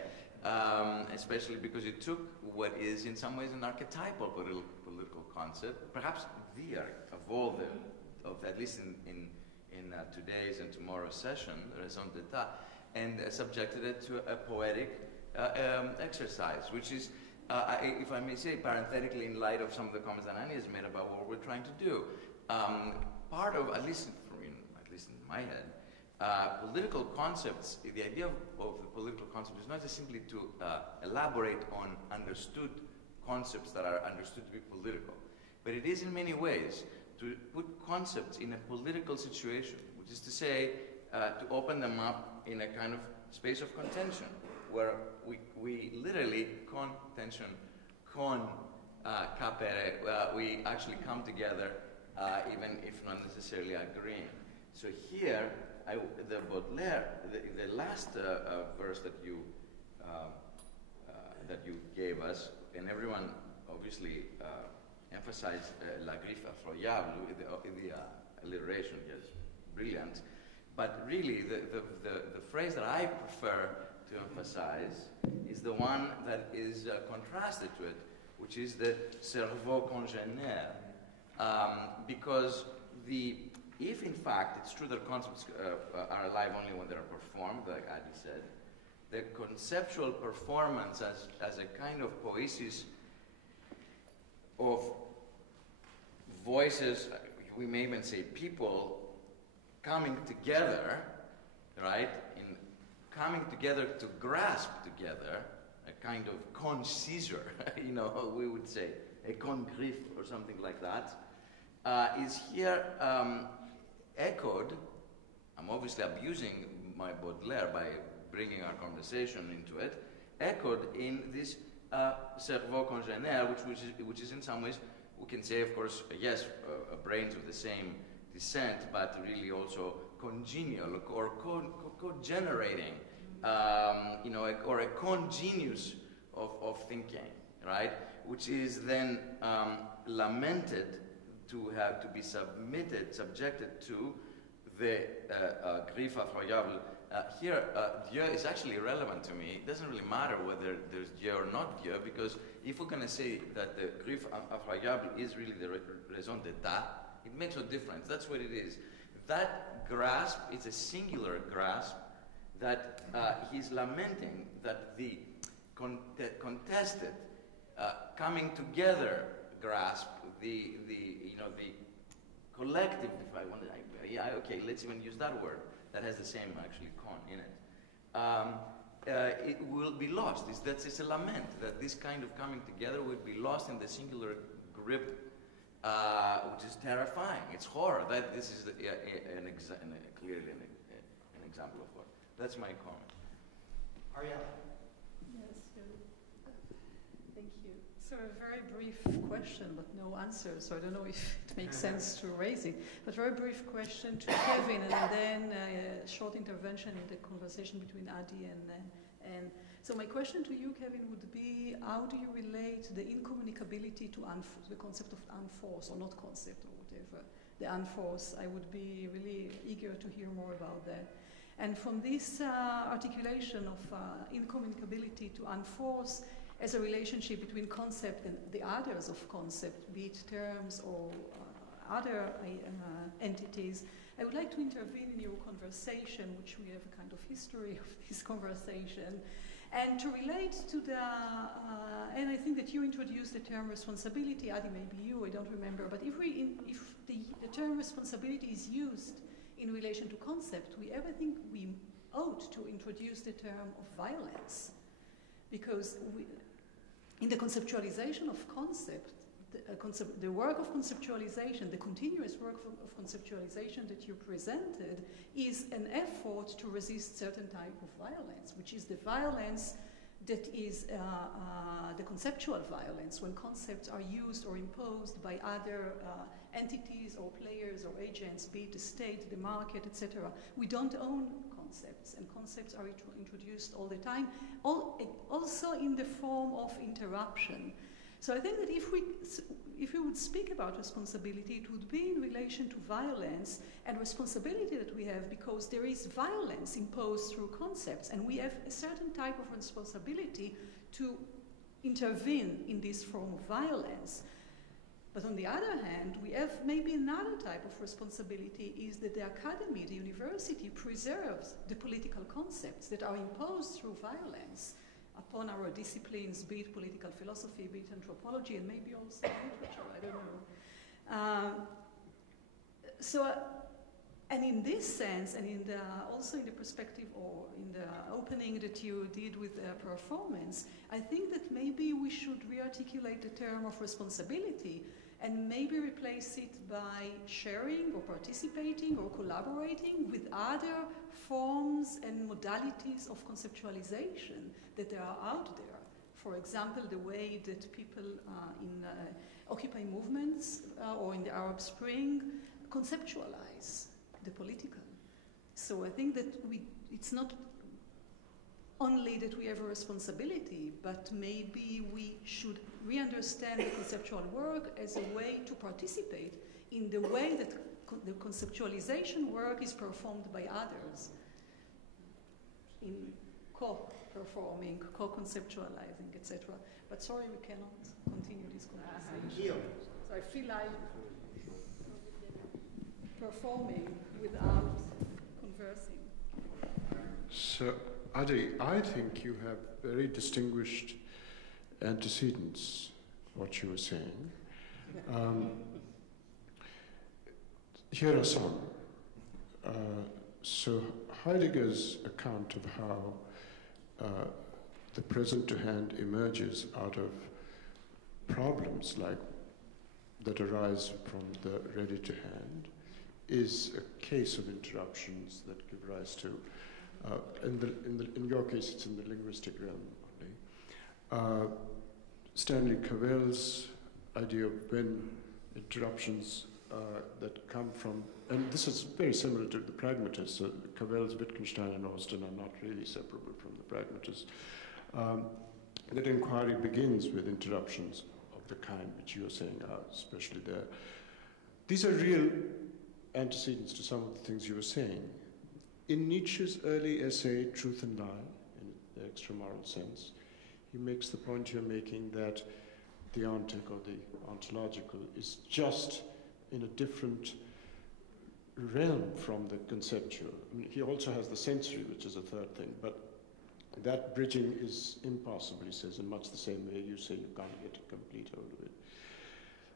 especially because it took what is in some ways an archetypal political concept, perhaps the of all of at least in today's and tomorrow's session, raison d'etat, and subjected it to a poetic exercise, which is, if I may say, parenthetically, in light of some of the comments that Annie has made about what we're trying to do, part of, at least in my head, political concepts, the idea of the political concept is not just simply to elaborate on understood concepts that are understood to be political, but it is in many ways to put concepts in a political situation, which is to say, to open them up in a kind of space of contention, where we literally, contention, capere, we actually come together, even if not necessarily agreeing. So here, the Baudelaire, the last verse that you gave us, and everyone obviously emphasized la griffe effroyable, the alliteration, yes, brilliant. But really, the phrase that I prefer to emphasize is the one that is contrasted to it, which is the cerveau congénère. Because if in fact it's true that concepts are alive only when they are performed, like Adi said, the conceptual performance as a kind of poiesis of voices, we may even say people, coming together, right, in coming together to grasp together, a kind of concisor, we would say, a congriffe or something like that, is here echoed. I'm obviously abusing my Baudelaire by bringing our conversation into it, echoed in this cerveau congénère, which is in some ways, we can say, of course, yes, brains of the same descent, but really also congenial or co-generating, or a congenius of thinking, right? Which is then lamented to have to be subjected to the griffe effroyable. Here, Dieu is actually irrelevant to me. It doesn't really matter whether there's Dieu or not Dieu, because if we're going to say that the griffe effroyable is really the raison d'etat, it makes no difference. That's what it is. That grasp is a singular grasp that he's lamenting, that the contested, coming together grasp, the collective, if I want to, okay, let's even use that word, that has the same actually con in it. It will be lost. It's a lament that this kind of coming together will be lost in the singular grip, which is terrifying. It's horror. This is clearly an example of horror. That's my comment. Ariella. Yes, thank you. So a very brief question, but no answer. So I don't know if it makes sense to raise it. But very brief question to Kevin, and then a short intervention in the conversation between Adi and So my question to you, Kevin, would be, how do you relate the incommunicability to the concept of unforce, or not concept, or whatever, the unforce? I would be really eager to hear more about that. And from this articulation of incommunicability to unforce as a relationship between concept and the others of concept, be it terms or other entities, I would like to intervene in your conversation, which we have a kind of history of this conversation, and to relate to the, and I think that you introduced the term responsibility, Adi, maybe you, I don't remember, but if the term responsibility is used in relation to concept, I think we ought to introduce the term of violence, because in the conceptualization of concept, the work of conceptualization, the continuous work of conceptualization that you presented is an effort to resist certain type of violence, which is the violence that is the conceptual violence, when concepts are used or imposed by other entities or players or agents, be it the state, the market, etc. We don't own concepts, and concepts are introduced all the time, also in the form of interruption. So I think that if we would speak about responsibility, it would be in relation to violence and responsibility that we have, because there is violence imposed through concepts, and we have a certain type of responsibility to intervene in this form of violence. But on the other hand, we have maybe another type of responsibility, is that the academy, the university, preserves the political concepts that are imposed through violence upon our disciplines, be it political philosophy, be it anthropology, and maybe also literature, I don't know. And in this sense, and also in the perspective or in the opening that you did with performance, I think that maybe we should re-articulate the term of responsibility and maybe replace it by sharing or participating or collaborating with other forms and modalities of conceptualization that are out there. For example, the way that people in Occupy movements or in the Arab Spring conceptualize the political. So I think that it's not only that we have a responsibility, but maybe we should re-understand the conceptual work as a way to participate in the way that the conceptualization work is performed by others, in co-performing, co-conceptualizing, etc. But sorry, we cannot continue this conversation. So I feel like performing without conversing. So, Adi, I think you have very distinguished antecedents, what you were saying. Here are some. So Heidegger's account of how the present to hand emerges out of problems like that arise from the ready to hand is a case of interruptions that give rise to, in your case it's in the linguistic realm only. Stanley Cavell's idea of when interruptions that come from, and this is very similar to the pragmatists, so Cavell's, Wittgenstein and Austin are not really separable from the pragmatists. That inquiry begins with interruptions of the kind which you are saying are especially there. These are real antecedents to some of the things you were saying. In Nietzsche's early essay, Truth and Lie, in the extramoral sense, he makes the point you're making that the ontic or the ontological is just in a different realm from the conceptual. I mean, he also has the sensory, which is a third thing, but that bridging is impossible, he says, in much the same way you say you can't get a complete hold of it.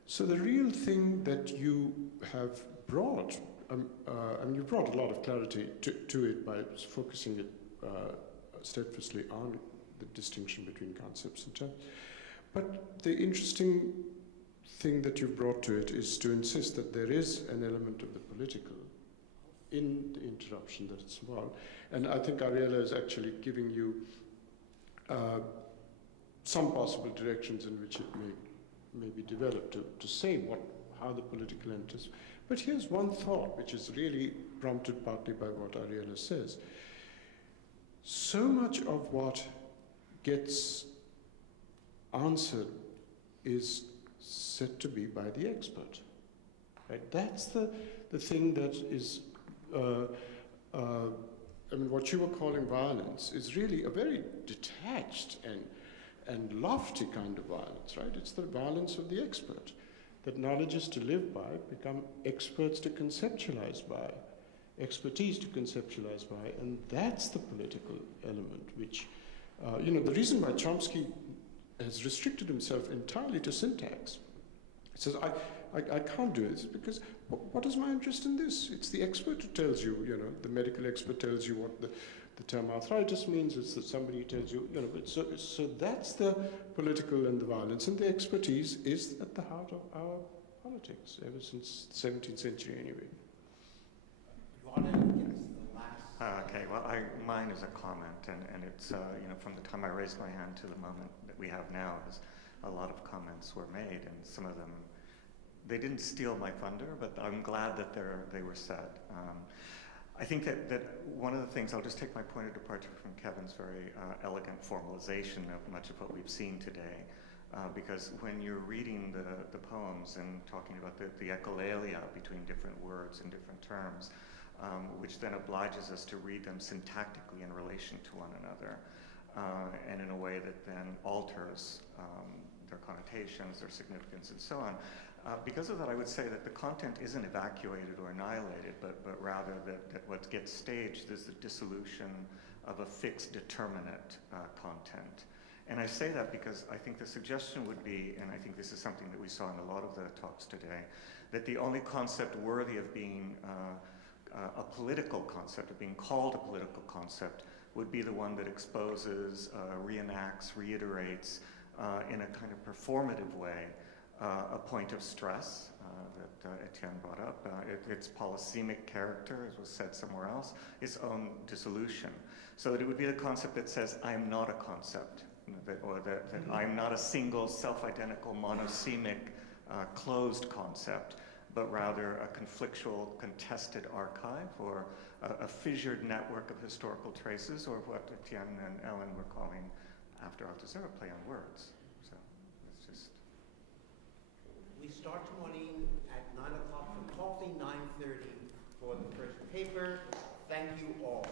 So the real thing that you have brought, I mean, you brought a lot of clarity to it by focusing it steadfastly on the distinction between concepts and terms. But the interesting thing that you brought to it is to insist that there is an element of the political in the interruption that it's involved. And I think Ariella is actually giving you some possible directions in which it may be developed to say how the political enters. But here's one thought which is really prompted partly by what Ariella says. So much of what gets answered is said to be by the expert. Right? That's the thing that is, I mean, what you were calling violence is really a very detached and lofty kind of violence, right? It's the violence of the expert. That knowledge is to live by, become experts to conceptualize by, expertise to conceptualize by, and that's the political element which, you know, the reason why Chomsky has restricted himself entirely to syntax. He says, I can't do it because what is my interest in this? It's the expert who tells you, you know, the medical expert tells you what the term arthritis means, it's that somebody tells you, you know, but so that's the political and the violence, and the expertise is at the heart of our politics, ever since the 17th century anyway. Okay, well, mine is a comment, and it's, you know, from the time I raised my hand to the moment that we have now, a lot of comments were made, and some of them, they didn't steal my thunder, but I'm glad that they were said. I think that one of the things, I'll just take my point of departure from Kevin's very elegant formalization of much of what we've seen today, because when you're reading the poems and talking about the echolalia between different words and different terms, which then obliges us to read them syntactically in relation to one another, and in a way that then alters their connotations, their significance, and so on. Because of that, I would say that the content isn't evacuated or annihilated, but rather that what gets staged is the dissolution of a fixed determinate content. And I say that because I think the suggestion would be, and I think this is something that we saw in a lot of the talks today, that the only concept worthy of being a political concept, of being called a political concept, would be the one that exposes, reenacts, reiterates in a kind of performative way a point of stress that Etienne brought up, its polysemic character, as was said somewhere else, its own dissolution. So that it would be the concept that says, I am not a concept, you know, that I am not a single self-identical monosemic closed concept, but rather a conflictual, contested archive, or a fissured network of historical traces, or what Etienne and Ellen were calling, after Althusser, a play on words. So it's just... We start tomorrow at 9 o'clock for coffee, 9:30 for the first paper. Thank you all.